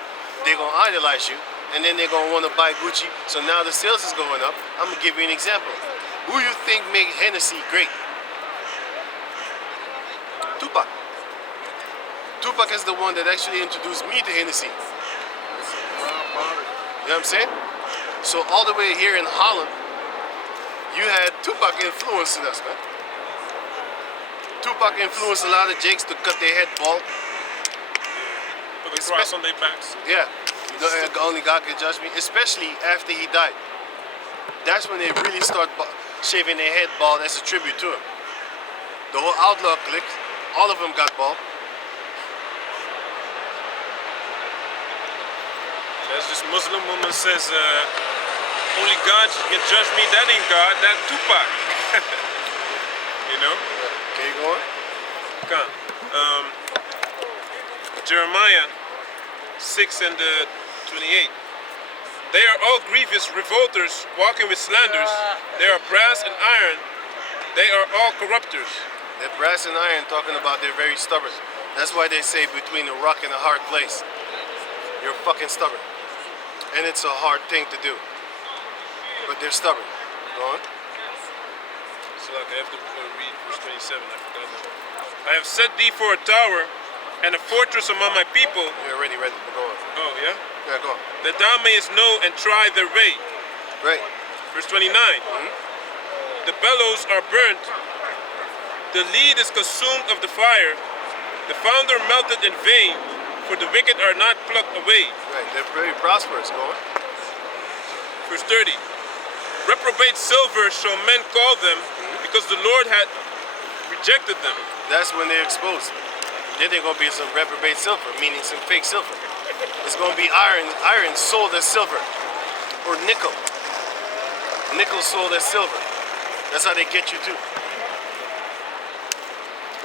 they're gonna idolize you, and then they're gonna want to buy Gucci. So now the sales is going up. I'm gonna give you an example. Who you think made Hennessy great? Tupac. Tupac is the one that actually introduced me to Hennessy. You know what I'm saying? So all the way here in Holland, you had Tupac influencing us, man. Tupac influenced a lot of Jakes to cut their head bald. Put the cross on their backs. Yeah, only God can judge me, especially after he died. That's when they really start shaving their head bald as a tribute to him. The whole Outlaw clique, all of them got bald. As this Muslim woman says, only God can judge me. That ain't God, that's Tupac. You know? Can you go on? Come. Jeremiah 6 and 28. They are all grievous revolters, walking with slanders. They are brass and iron. They are all corrupters. They're brass and iron, talking about they're very stubborn. That's why they say between a rock and a hard place. You're fucking stubborn. And it's a hard thing to do. But they're stubborn. Go on. So look, I have to read verse 27, I forgot that. I have set thee for a tower and a fortress among my people. You're already ready, but go on. Oh, yeah? Yeah, go on. That thou mayest know and try their way. Right. Verse 29. The bellows are burnt. The lead is consumed of the fire. The founder melted in vain, for the wicked are not plucked away. Right, they're very prosperous. Go on. Verse 30. Reprobate silver shall men call them, because the Lord had rejected them. That's when they're exposed. Then they're going to be some reprobate silver, meaning some fake silver. It's going to be iron sold as silver. Or nickel. Nickel sold as silver. That's how they get you too.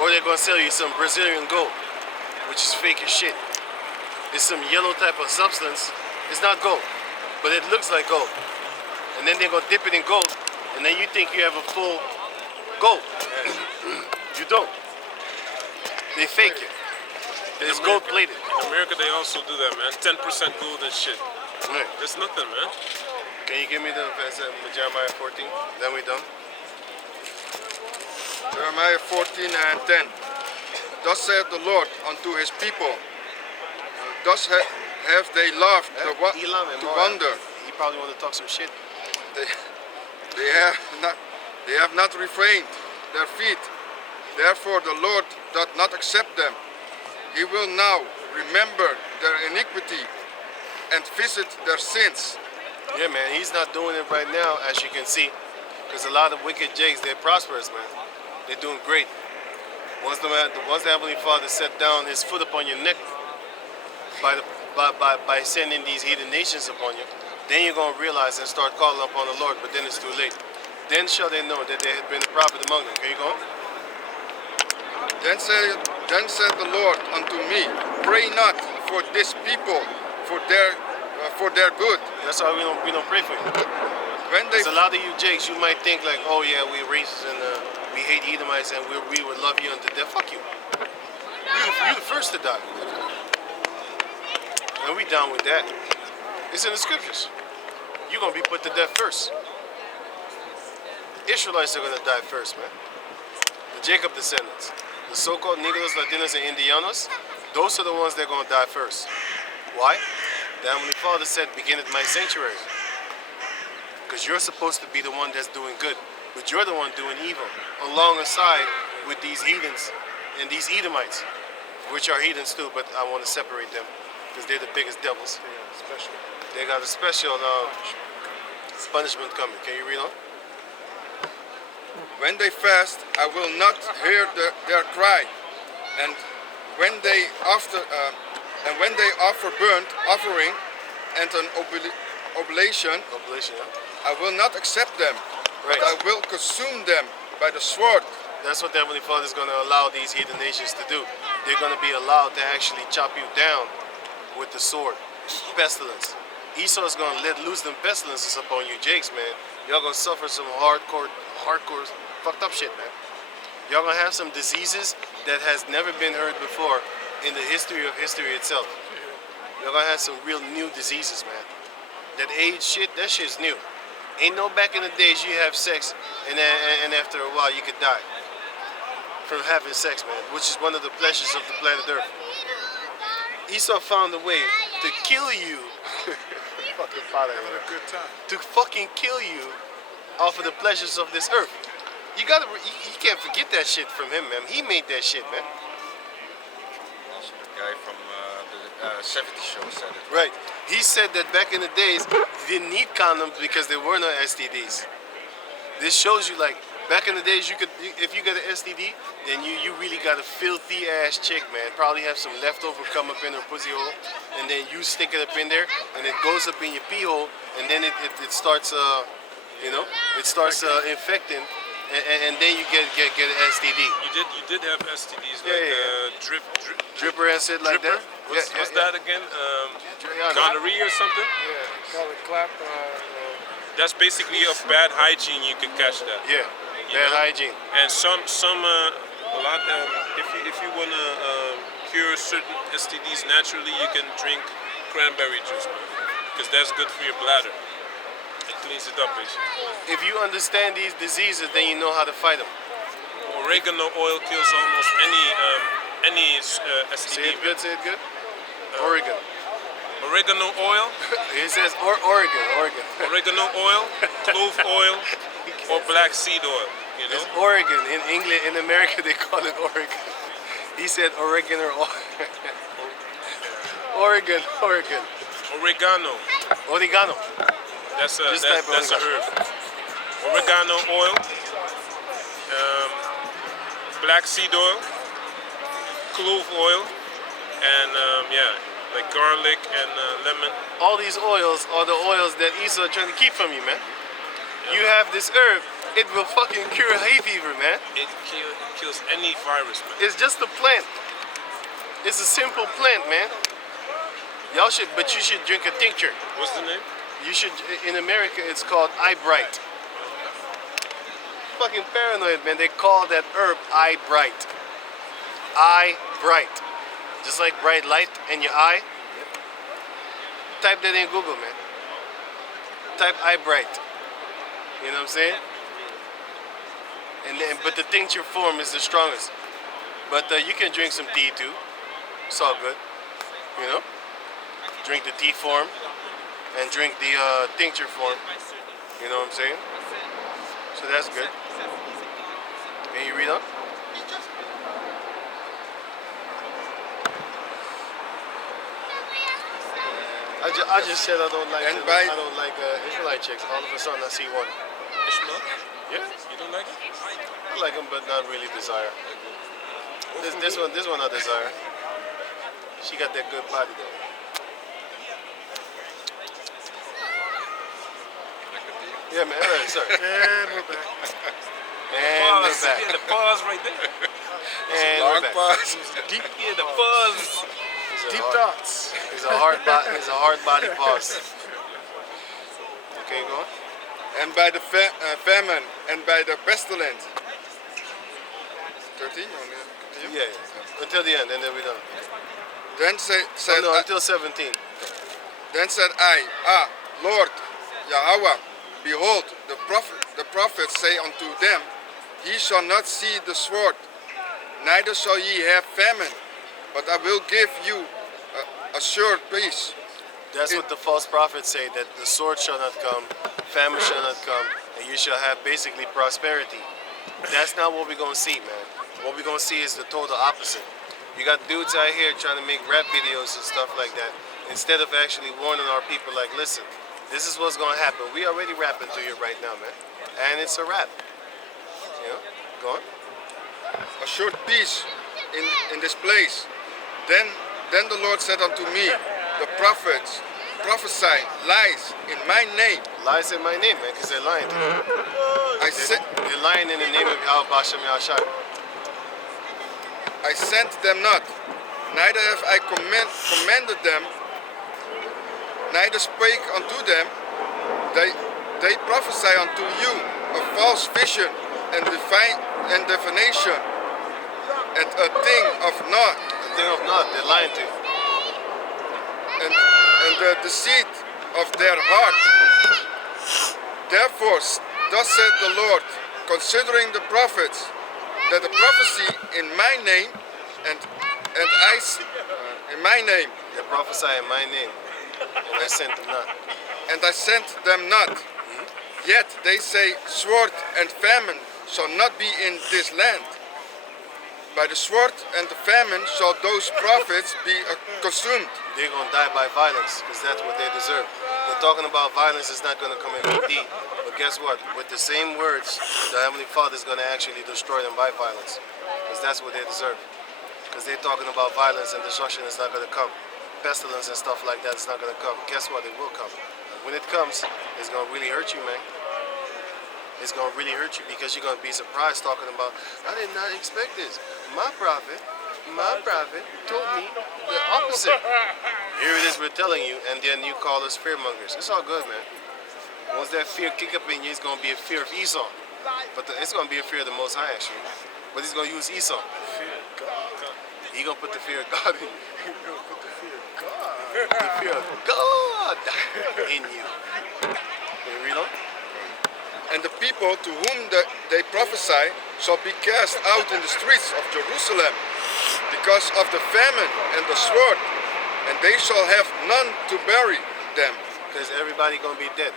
Or they're going to sell you some Brazilian gold, which is fake as shit. It's some yellow type of substance. It's not gold, but it looks like gold. And then they're going to dip it in gold, and then you think you have a full gold. You don't. They fake it. It's gold plated. In America, they also do that, man. 10% gold and shit. Right. That's nothing, man. Can you give me the verse Jeremiah 14? Then we done. Jeremiah 14 and 10. Thus saith the Lord unto his people, thus have they loved Elam and to Moab. wander. He probably want to talk some shit. They have not refrained their feet. Therefore the Lord doth not accept them. He will now remember their iniquity and visit their sins. Yeah, man, he's not doing it right now, as you can see. Because a lot of wicked Jakes, they're prosperous, man. They're doing great. Once the Heavenly Father set down his foot upon your neck by sending these heathen nations upon you, then you're going to realize and start calling upon the Lord, but then it's too late. Then shall they know that there had been a prophet among them. Can you go on? Then said the Lord unto me, pray not for this people, for their good. That's why we don't pray for you. When they There's a lot of you Jakes, you might think like, oh yeah, we're racist and we hate Edomites and we would love you unto death. Fuck you. You're the first to die. And we down with that. It's in the scriptures. You're going to be put to death first. Israelites are going to die first, man. The Jacob descendants. The so-called Negros, Latinos, and Indianos, those are the ones that are going to die first. Why? The Heavenly Father said, begin at my sanctuary. Because you're supposed to be the one that's doing good. But you're the one doing evil. Alongside with these heathens and these Edomites. Which are heathens too, but I want to separate them. because they're the biggest devils. Yeah, special. They got a special punishment coming. Can you read on? When they fast, I will not hear their cry, and when they offer burnt offering and an oblation, Oblation, huh? I will not accept them, Right. but I will consume them by the sword. That's what the Heavenly Father is going to allow these heathen nations to do. They're going to be allowed to actually chop you down with the sword. Pestilence. Esau is going to let loose them pestilences upon you, Jakes, man. Y'all going to suffer some hardcore, fucked up shit, man. Y'all going to have some diseases that has never been heard before in the history of history itself. Y'all going to have some real new diseases, man. That AIDS shit, that shit's new. Ain't no back in the days you have sex and after a while you could die from having sex, man, which is one of the pleasures of the planet Earth. Esau found a way to kill you. Fucking father, Having a good time. to fucking kill you off of the pleasures of this earth. You can't forget that shit from him, man. He made that shit, man. Also, the guy from the 70 show said it. Right. He said that back in the days, you didn't need condoms because there were no STDs. This shows you, like, back in the days, if you got an STD, then you really got a filthy ass chick, man. Probably have some leftover come up in her pussy hole, and then you stick it up in there, and it goes up in your pee hole, and then it starts, infecting, and then you get an STD. You did have STDs Yeah, like yeah. drip. Dripper and shit like Dripper? that. What's that again? Yeah, Gonorrhea or something? Yeah, call it clap. That's basically of bad hygiene. You can catch that. Yeah, You bad know? hygiene. And a lot. If you wanna cure certain STDs naturally, you can drink cranberry juice, because that's good for your bladder. It cleans it up, basically. If you understand these diseases, then you know how to fight them. Oregano oil kills almost any STD. Say it good, say it good. Oregon. Oregano oil, It says Oregon. oregano oil, clove oil, or black seed oil. You know. It's Oregon. In England, in America, they call it Oregon. He said Oregon or Oregon. Oregano. Oregano. That's Just type that's a oregano. herb. Oregano oil, black seed oil, clove oil, and like garlic and lemon. All these oils are the oils that Esau trying to keep from you, man. You have this herb, it will fucking cure hay fever, man. It kills any virus, man. It's just a plant. It's a simple plant, man. But you should drink a tincture. What's the name? You should, in America, it's called eye bright. Fucking paranoid, man. They call that herb eye bright. Eye bright. Just like bright light in your eye. Type that in Google, man. Type eye bright. You know what I'm saying? But the tincture form is the strongest. But you can drink some tea too. It's all good. You know? Drink the tea form and drink the tincture form. You know what I'm saying? So that's good. Can you read on? I just said I don't like Israelite chicks. All of a sudden I see one. Ishmael? Yeah, You don't like it? I like them, but not really desire. This one I desire. She got that good body though. Yeah, man. All right, sorry. And we're back. And we're back. Yeah, the pause right there. And we're Long back. pause. Deep, yeah, the pause. Deep thoughts. It's a hard body pause. Okay, go on. And by the famine and by the pestilence. 13? You want me to continue? Yeah. Until the end, and then we're done. Then said Until 17. Then said I, Lord, Yahweh, behold, the prophets say unto them, Ye shall not see the sword, neither shall ye have famine, but I will give you a sure peace. That's what the false prophets say, that the sword shall not come, famine shall not come, and you shall have basically prosperity. That's not what we're going to see, man. What we're going to see is the total opposite. You got dudes out here trying to make rap videos and stuff like that, instead of actually warning our people like, listen, this is what's gonna happen. We already rapping to you right now, man. And it's a rap. You know? Go on. A short peace in this place. Then the Lord said unto me, the prophets prophesy lies in my name. Lies in my name, man, because they're lying to you. They're lying in the name of Yahweh Bashem Yahshai. I sent them not, neither have I commanded them, neither spake unto them. They prophesy unto you a false vision and divination, and a thing of naught, They're lying to you. and the deceit of their heart. Therefore, thus said the Lord, considering the prophets, that the prophecy in my name, in my name, They prophesy in my name. And I sent them not. and I sent them not. Yet they say, sword and famine shall not be in this land. By the sword and the famine shall those prophets be consumed. They're going to die by violence because that's what they deserve. They're talking about violence is not going to come in OD. But guess what? With the same words, the Heavenly Father is going to actually destroy them by violence because that's what they deserve. Because they're talking about violence and destruction is not going to come. Pestilence and stuff like that is not going to come. Guess what? It will come. And when it comes, it's going to really hurt you, man. It's going to really hurt you because you're going to be surprised talking about, I did not expect this. My prophet told me the opposite. Here it is, we're telling you, and then you call us fearmongers. It's all good, man. Once that fear kick up in you, it's going to be a fear of Esau. But it's going to be a fear of the Most High, actually. But he's going to use Esau. He's going to put the fear of God in you. The fear of God in you. Can you read on? And the people to whom they prophesy shall be cast out in the streets of Jerusalem because of the famine and the sword, and they shall have none to bury them. Because everybody going to be dead.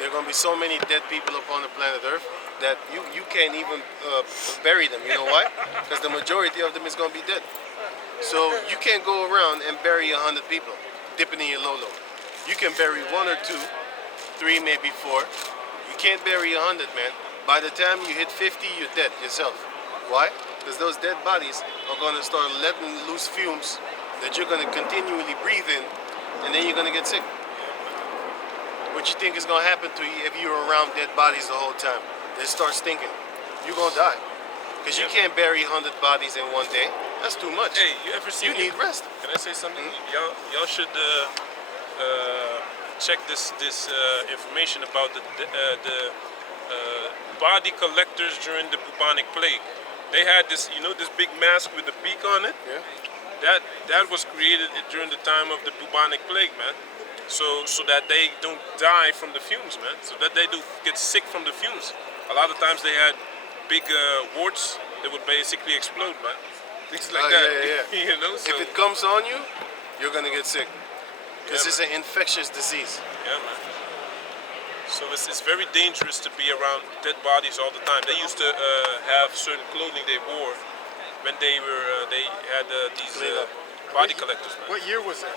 There are going to be so many dead people upon the planet Earth that you can't even bury them. You know why? Because the majority of them is going to be dead. So you can't go around and bury 100 people dipping in your lolo. You can bury 1 or 2, 3, maybe 4. You can't bury 100, man. By the time you hit 50, you're dead yourself. Why? Because those dead bodies are going to start letting loose fumes that you're going to continually breathe in, and then you're going to get sick. What you think is going to happen to you if you're around dead bodies the whole time? They start stinking. You're going to die. Because you can't bury 100 bodies in one day. That's too much. Hey, you ever seen? You need rest. Can I say something? Y'all should check this information about the body collectors during the bubonic plague. They had this, this big mask with the beak on it. Yeah. That was created during the time of the bubonic plague, man. So that they don't die from the fumes, man. So that they do get sick from the fumes. A lot of times they had big warts that would basically explode, man. Things like that. Yeah. So if it comes on you, you're gonna get sick. Because Yeah, it's an infectious disease. yeah, man. So it's very dangerous to be around dead bodies all the time. They used to have certain clothing they wore when they had these body collectors, man. What year was that?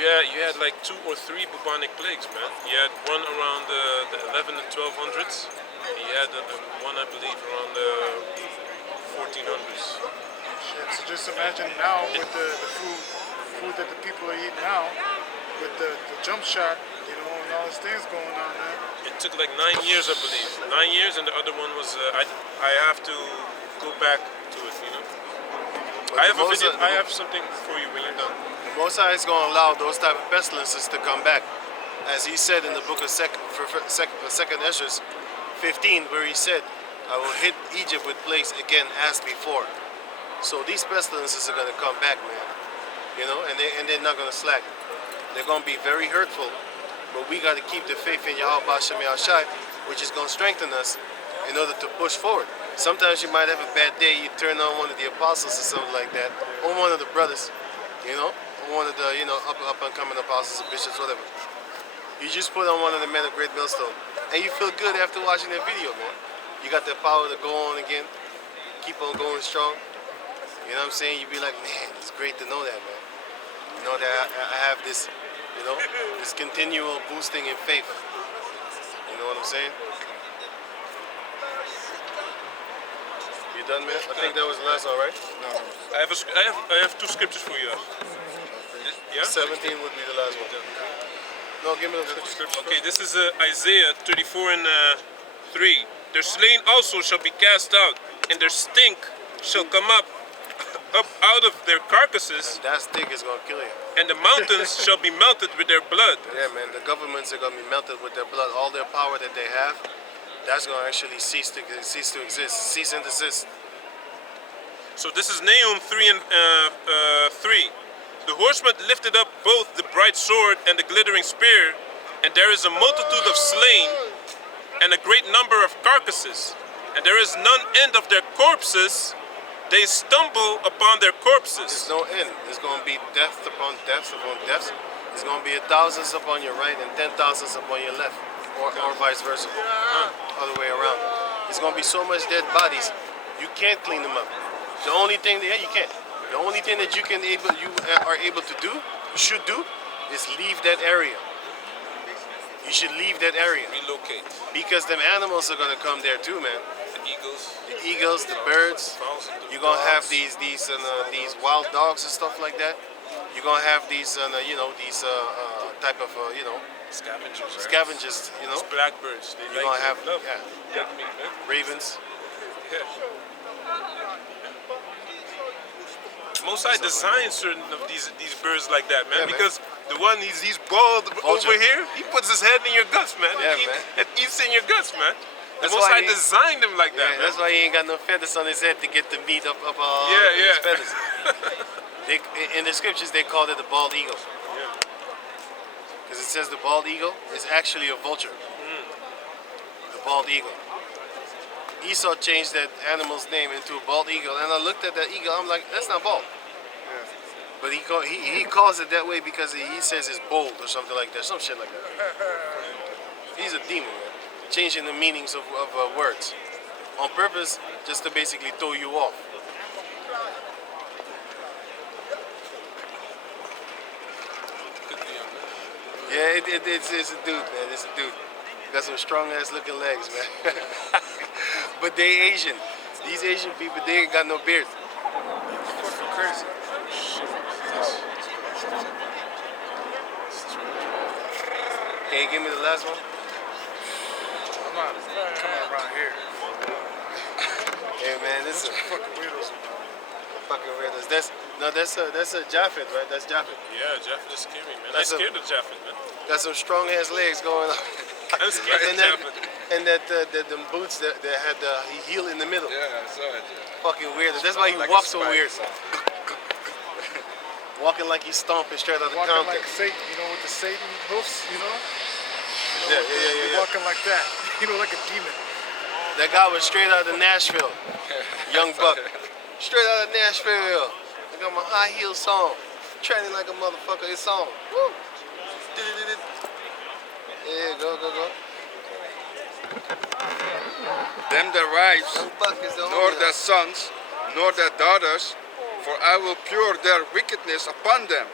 You had like 2 or 3 bubonic plagues, man. You had one around the 11 and 1200s. You had one, I believe, around the 1400s. Shit, so just imagine now with the food that the people are eating now, with the jump shot, and all these things going on, man. It took like 9 years, I believe. 9 years, and the other one was I have to go back to it, But I have a most video. of- I have something for you when you're done. The Most High is going to allow those type of pestilences to come back. As he said in the book of Second Ezra 15, where he said, I will hit Egypt with plagues again as before. So these pestilences are going to come back, man. And they're not going to slack. They're going to be very hurtful, but we got to keep the faith in Yahweh Bashem Yahshai, which is going to strengthen us in order to push forward. Sometimes you might have a bad day, you turn on one of the apostles or something like that, or one of the brothers, or one of the, up and coming apostles or bishops, whatever. You just put on one of the men of great millstone, and you feel good after watching that video, man. You got that power to go on again, keep on going strong. You know what I'm saying? You be like, man, it's great to know that, man. You know that I have this, you know, this continual boosting in faith. You know what I'm saying? You done, man? I think that was the last one, right? I have two scriptures for you. Yeah. 17 would be the last one. No, give me the scripture. Okay, this is Isaiah 34 and 3. Their slain also shall be cast out, and their stink shall come up out of their carcasses, And that stick is gonna kill you. and the mountains shall be melted with their blood. Yeah, man. The governments are gonna be melted with their blood. All their power that they have, that's gonna actually cease to exist, cease and desist. So this is Nahum 3 and 3. The horseman lifted up both the bright sword and the glittering spear, and there is a multitude of slain, and a great number of carcasses, and there is none end of their corpses. They stumble upon their corpses. There's no end. There's gonna be death upon death upon death. There's gonna be thousands upon your right and 10,000s upon your left, or vice versa, other way around. There's gonna be so much dead bodies, you can't clean them up. The only thing that you can't. The only thing that you are able to do, you should do, is leave that area. You should leave that area Relocate. because them animals are gonna come there too, man. The eagles. The eagles, the birds. You're gonna have these wild dogs and stuff like that. You're gonna have these these type of Scavengers. Right? scavengers. You know, Blackbirds. They you're gonna have love yeah, dead meat, man. ravens. Yeah. Most High designed certain of these birds like that, man. Yeah, man. Because the one he's bald Vulture. over here, he puts his head in your guts, man. Yeah, He man. It eats in your guts, man. The That's Most why High he- designed him like that, Yeah, man. that's why he ain't got no feathers on his head to get the meat up all Yeah, his yeah. feathers. In the scriptures, they called it the bald eagle. Because it says the bald eagle is actually a vulture. The bald eagle. Esau changed that animal's name into a bald eagle, and I looked at that eagle. I'm like, that's not bald. But he calls it that way because he says it's bold or something like that, some shit like that. He's a demon, man. Changing the meanings of words on purpose, just to basically throw you off. Yeah, it's a dude, man. It's a dude. Got some strong ass looking legs, man. But they Asian. These Asian people, they ain't got no beard. Fucking crazy. Can you give me the last one? I'm not coming around here. Hey, man, this is Fucking weirdos. fucking weirdos. That's a Japheth, right? That's Japheth. Yeah, Japheth is scary, man. That's I'm scared of Japheth, man. Got some strong ass legs going on. I'm scared of and that, Japheth. and them boots that had the heel in the middle. Yeah, I saw it. Yeah. Fucking weird. That's why he Like a walks so spider. weird. Walking like he's stomping straight out the Walking counter. like Satan, with the Satan hoofs, Yeah. You're walking like that, like a demon. That guy was straight out of Nashville. Young buck. Straight out of Nashville. I got my high heel song. Training like a motherfucker. It's on. Woo. Yeah, go. Them their wives, Young buck is the nor homie. their sons, nor their daughters, for I will pour their wickedness upon them.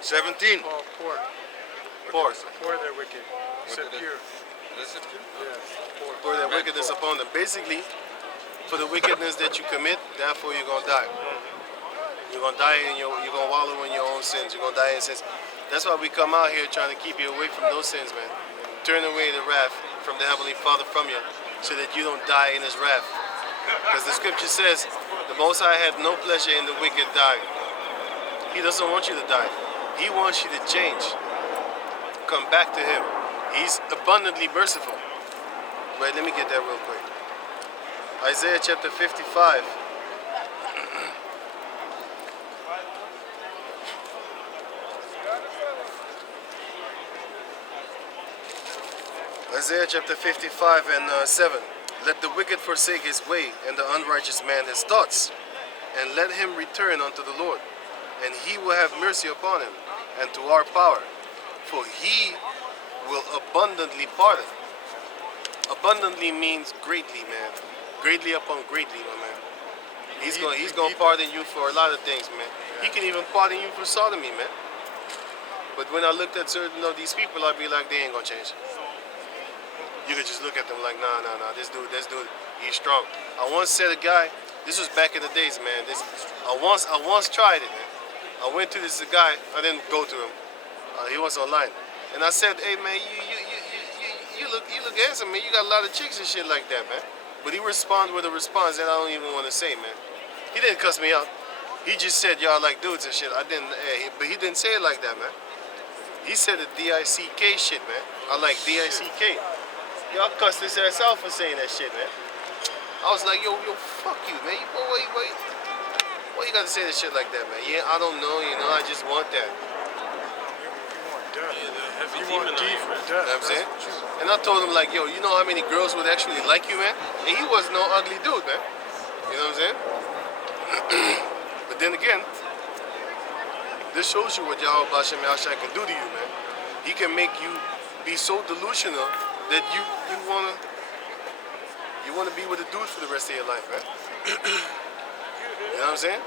17. Oh, poor. Poor. Poor they're wicked. You said pure. That's it. Yeah. For that wickedness upon them. Basically, for the wickedness that you commit, therefore you're gonna die. You're gonna die you're gonna wallow in your own sins. You're gonna die in sins. That's why we come out here trying to keep you away from those sins, man. Turn away the wrath from the Heavenly Father from you, so that you don't die in His wrath. Because the Scripture says, the Most High had no pleasure in the wicked dying. He doesn't want you to die. He wants you to change. Come back to Him. He's abundantly merciful. Wait, let me get that real quick. Isaiah chapter 55. Isaiah chapter 55 and 7. Let the wicked forsake his way, and the unrighteous man his thoughts, and let him return unto the Lord, and He will have mercy upon him, and to our power, for He will abundantly pardon. Abundantly means greatly, man. Greatly upon greatly, my man. He's gonna pardon you for a lot of things, man. He can even pardon you for sodomy, man. But when I looked at certain of these people, I'd be like, they ain't gonna change. You could just look at them like, nah, this dude, he's strong. I once said a guy, this was back in the days, man. I once tried it, man. I went to this guy, I didn't go to him. He was online, and I said, hey, man, you look handsome, man. You got a lot of chicks and shit like that, man. But he responded with a response that I don't even want to say, man. He didn't cuss me out. He just said, y'all like dudes and shit. But he didn't say it like that, man. He said the D-I-C-K shit, man. I like D-I-C-K. Y'all cussed his ass out for saying that shit, man. I was like, yo, fuck you, man. Why you gotta say that shit like that, man? Yeah, I don't know, I just want that. Yeah, the heavy You want demon on deep you, man. death. You know what I'm saying? And I told him, like, yo, you know how many girls would actually like you, man? And he was no ugly dude, man. You know what I'm saying? But then again, this shows you what Yahweh Bashem Yahshai can do to you, man. He can make you be so delusional that you wanna be with a dude for the rest of your life, man. You know what I'm saying?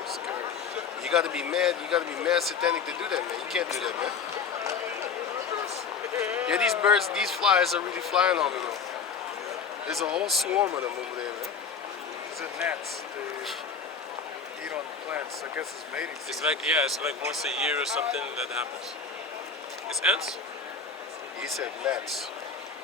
You gotta be mad satanic to do that, man. You can't do that, man. Yeah, these birds, these flies are really flying on me, though. There's a whole swarm of them over there, man. These are gnats. They eat on the plants. I guess it's mating It's season. it's like once a year or something that happens. It's ants? He said gnats.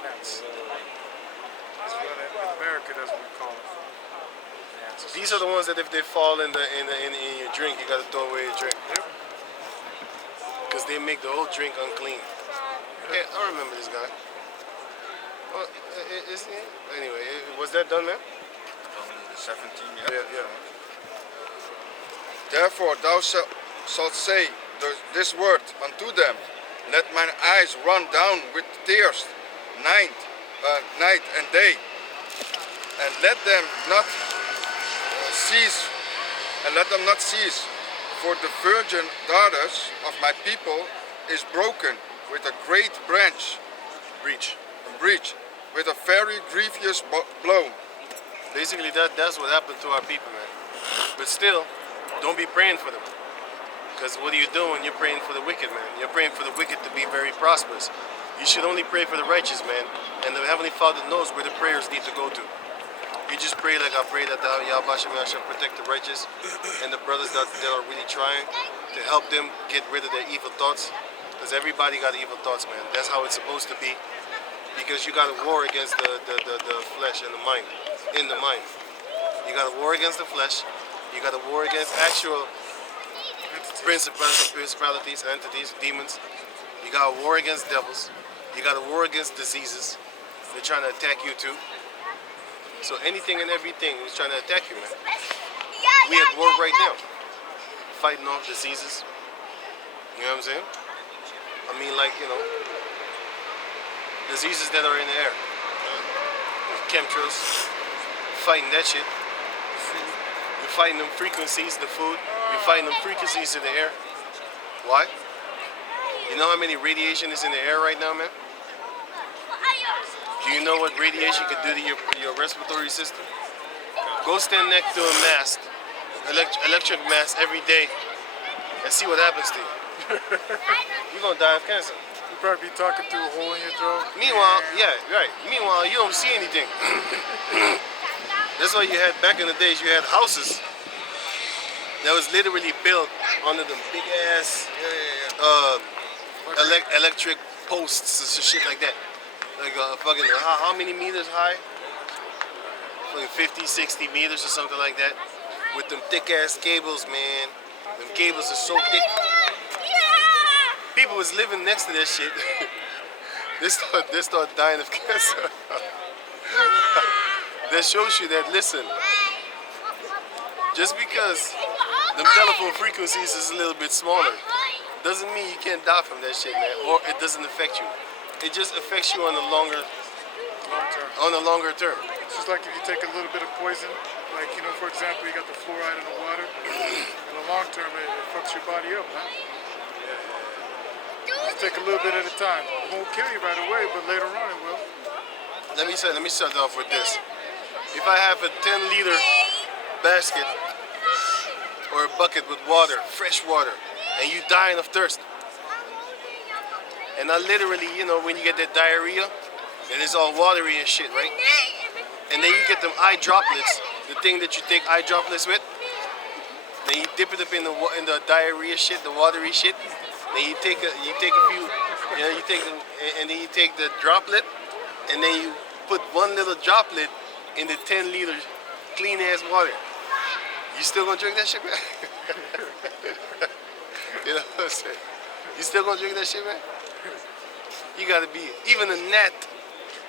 Gnats. That's what in America, that's what we call them. Gnats. These are the ones that if they fall in your drink, you gotta throw away your drink. Yep. Because they make the whole drink unclean. Yeah, I remember this guy. Well, anyway, was that done, man? 17, Yeah. Therefore thou shalt say this word unto them, let mine eyes run down with tears night and day, and let them not cease, for the virgin daughters of my people is broken with a great breach, with a very grievous blow. Basically, that's what happened to our people, man. But still, don't be praying for them. Because what are you doing? You're praying for the wicked, man. You're praying for the wicked to be very prosperous. You should only pray for the righteous, man. And the Heavenly Father knows where the prayers need to go to. You just pray like I pray that Yahweh shall protect the righteous and the brothers that are really trying to help them get rid of their evil thoughts. Because everybody got evil thoughts, man. That's how it's supposed to be. Because you got a war against the flesh and the mind. In the mind. You got a war against the flesh. You got a war against actual principalities, entities, demons. You got a war against devils. You got a war against diseases. They're trying to attack you too. So anything and everything is trying to attack you, man. We at war right now. Fighting off diseases. You know what I'm saying? I mean, like, diseases that are in the air. Chemtrails. Fighting that shit. We're fighting them frequencies, the food. We're fighting them frequencies in the air. Why? You know how many radiation is in the air right now, man? Do you know what radiation could do to your respiratory system? Go stand next to a mast, electric mast every day, and see what happens to you. You're gonna die of cancer. You probably be talking through a hole in your throat. Meanwhile, yeah, right. Meanwhile, you don't see anything. That's why you had, back in the days, you had houses that was literally built under them big ass electric posts and shit like that. Like fucking, how many meters high? Like 50, 60 meters or something like that. With them thick ass cables, man. Them cables are so thick. People was living next to that shit. they start dying of cancer. That shows you that, listen, just because them telephone frequencies is a little bit smaller, doesn't mean you can't die from that shit, man. Or it doesn't affect you. It just affects you on the longer term. It's just like if you take a little bit of poison, like, for example, you got the fluoride in the water. In the long term, it fucks your body up, man. Just take a little bit at a time. It won't kill you right away, but later on it will. Let me start off with this. If I have a 10-liter basket or a bucket with water, fresh water, and you dying of thirst. And I literally, you know, when you get that diarrhea, and it's all watery and shit, right? And then you get them eye droplets, the thing that you take eye droplets with. Then you dip it up in the diarrhea shit, the watery shit. Then you take a few, you know, you take them, and then you take the droplet, and then you put one little droplet in the 10 liter clean ass water. You still gonna drink that shit, man? You know what I'm saying? You still gonna drink that shit, man? You gotta be, even a gnat.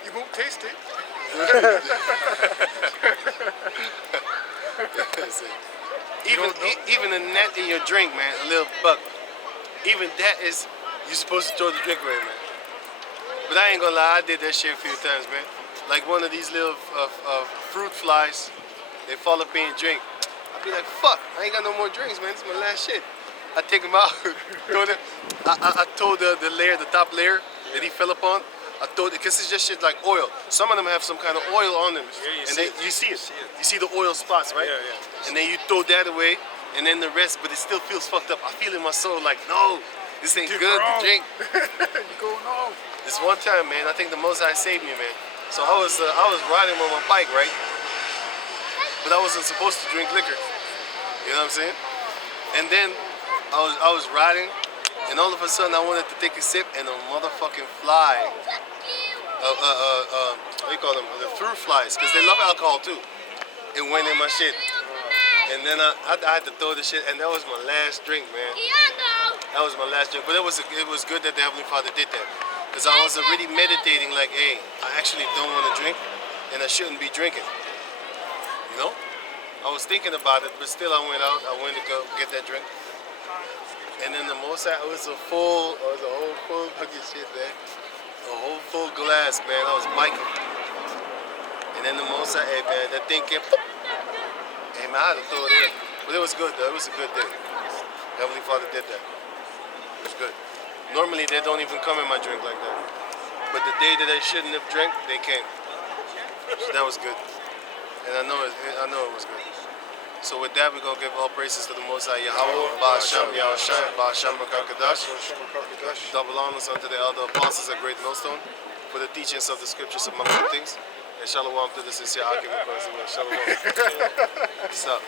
You won't taste it. even a gnat in your drink, man, a little bug. Even that is, you're supposed to throw the drink away, man. But I ain't gonna lie, I did that shit a few times, man. Like one of these little fruit flies, they fall up in your drink. I'd be like, fuck, I ain't got no more drinks, man. This is my last shit. I take them out, throw them. I told the layer, the top layer that he fell upon, I told it, because it's just shit like oil. Some of them have some kind of oil on them. Yeah, you see it. You see the oil spots, right? Yeah, yeah. And then you throw that away, and then the rest, but it still feels fucked up. I feel in my soul like, no, this ain't good to drink. You going home? This one time, man, I think the Most High saved me, man. So I was riding on my bike, right? But I wasn't supposed to drink liquor. You know what I'm saying? And then I was riding, and all of a sudden I wanted to take a sip, and a motherfucking fly, what do you call them? The fruit flies, because they love alcohol too. It went in my shit. And then I had to throw the shit, and that was my last drink, man. That was my last drink. But it was good that the Heavenly Father did that. Because I was already meditating like, hey, I actually don't want to drink, and I shouldn't be drinking. You know? I was thinking about it, but still I went out. I went to go get that drink. And then the most, it was a whole full fucking shit, man. A whole full glass, man. I was biking. And then the most, hey, man, that thing came, hey, man, I had to throw it in. But it was good, though. It was a good day. Heavenly Father did that. It was good. Normally, they don't even come in my drink like that. But the day that I shouldn't have drank, they came. So that was good. And I know it was good. So with that, we're going to give all praises to the Most High Yahweh, Ba'asham, Yahushai, Ba'asham, Bakakadash. Double honors unto the elder apostles at Great Millstone for the teachings of the scriptures, among other things. And shalom to the sincere Hakim. Shalom. What's up?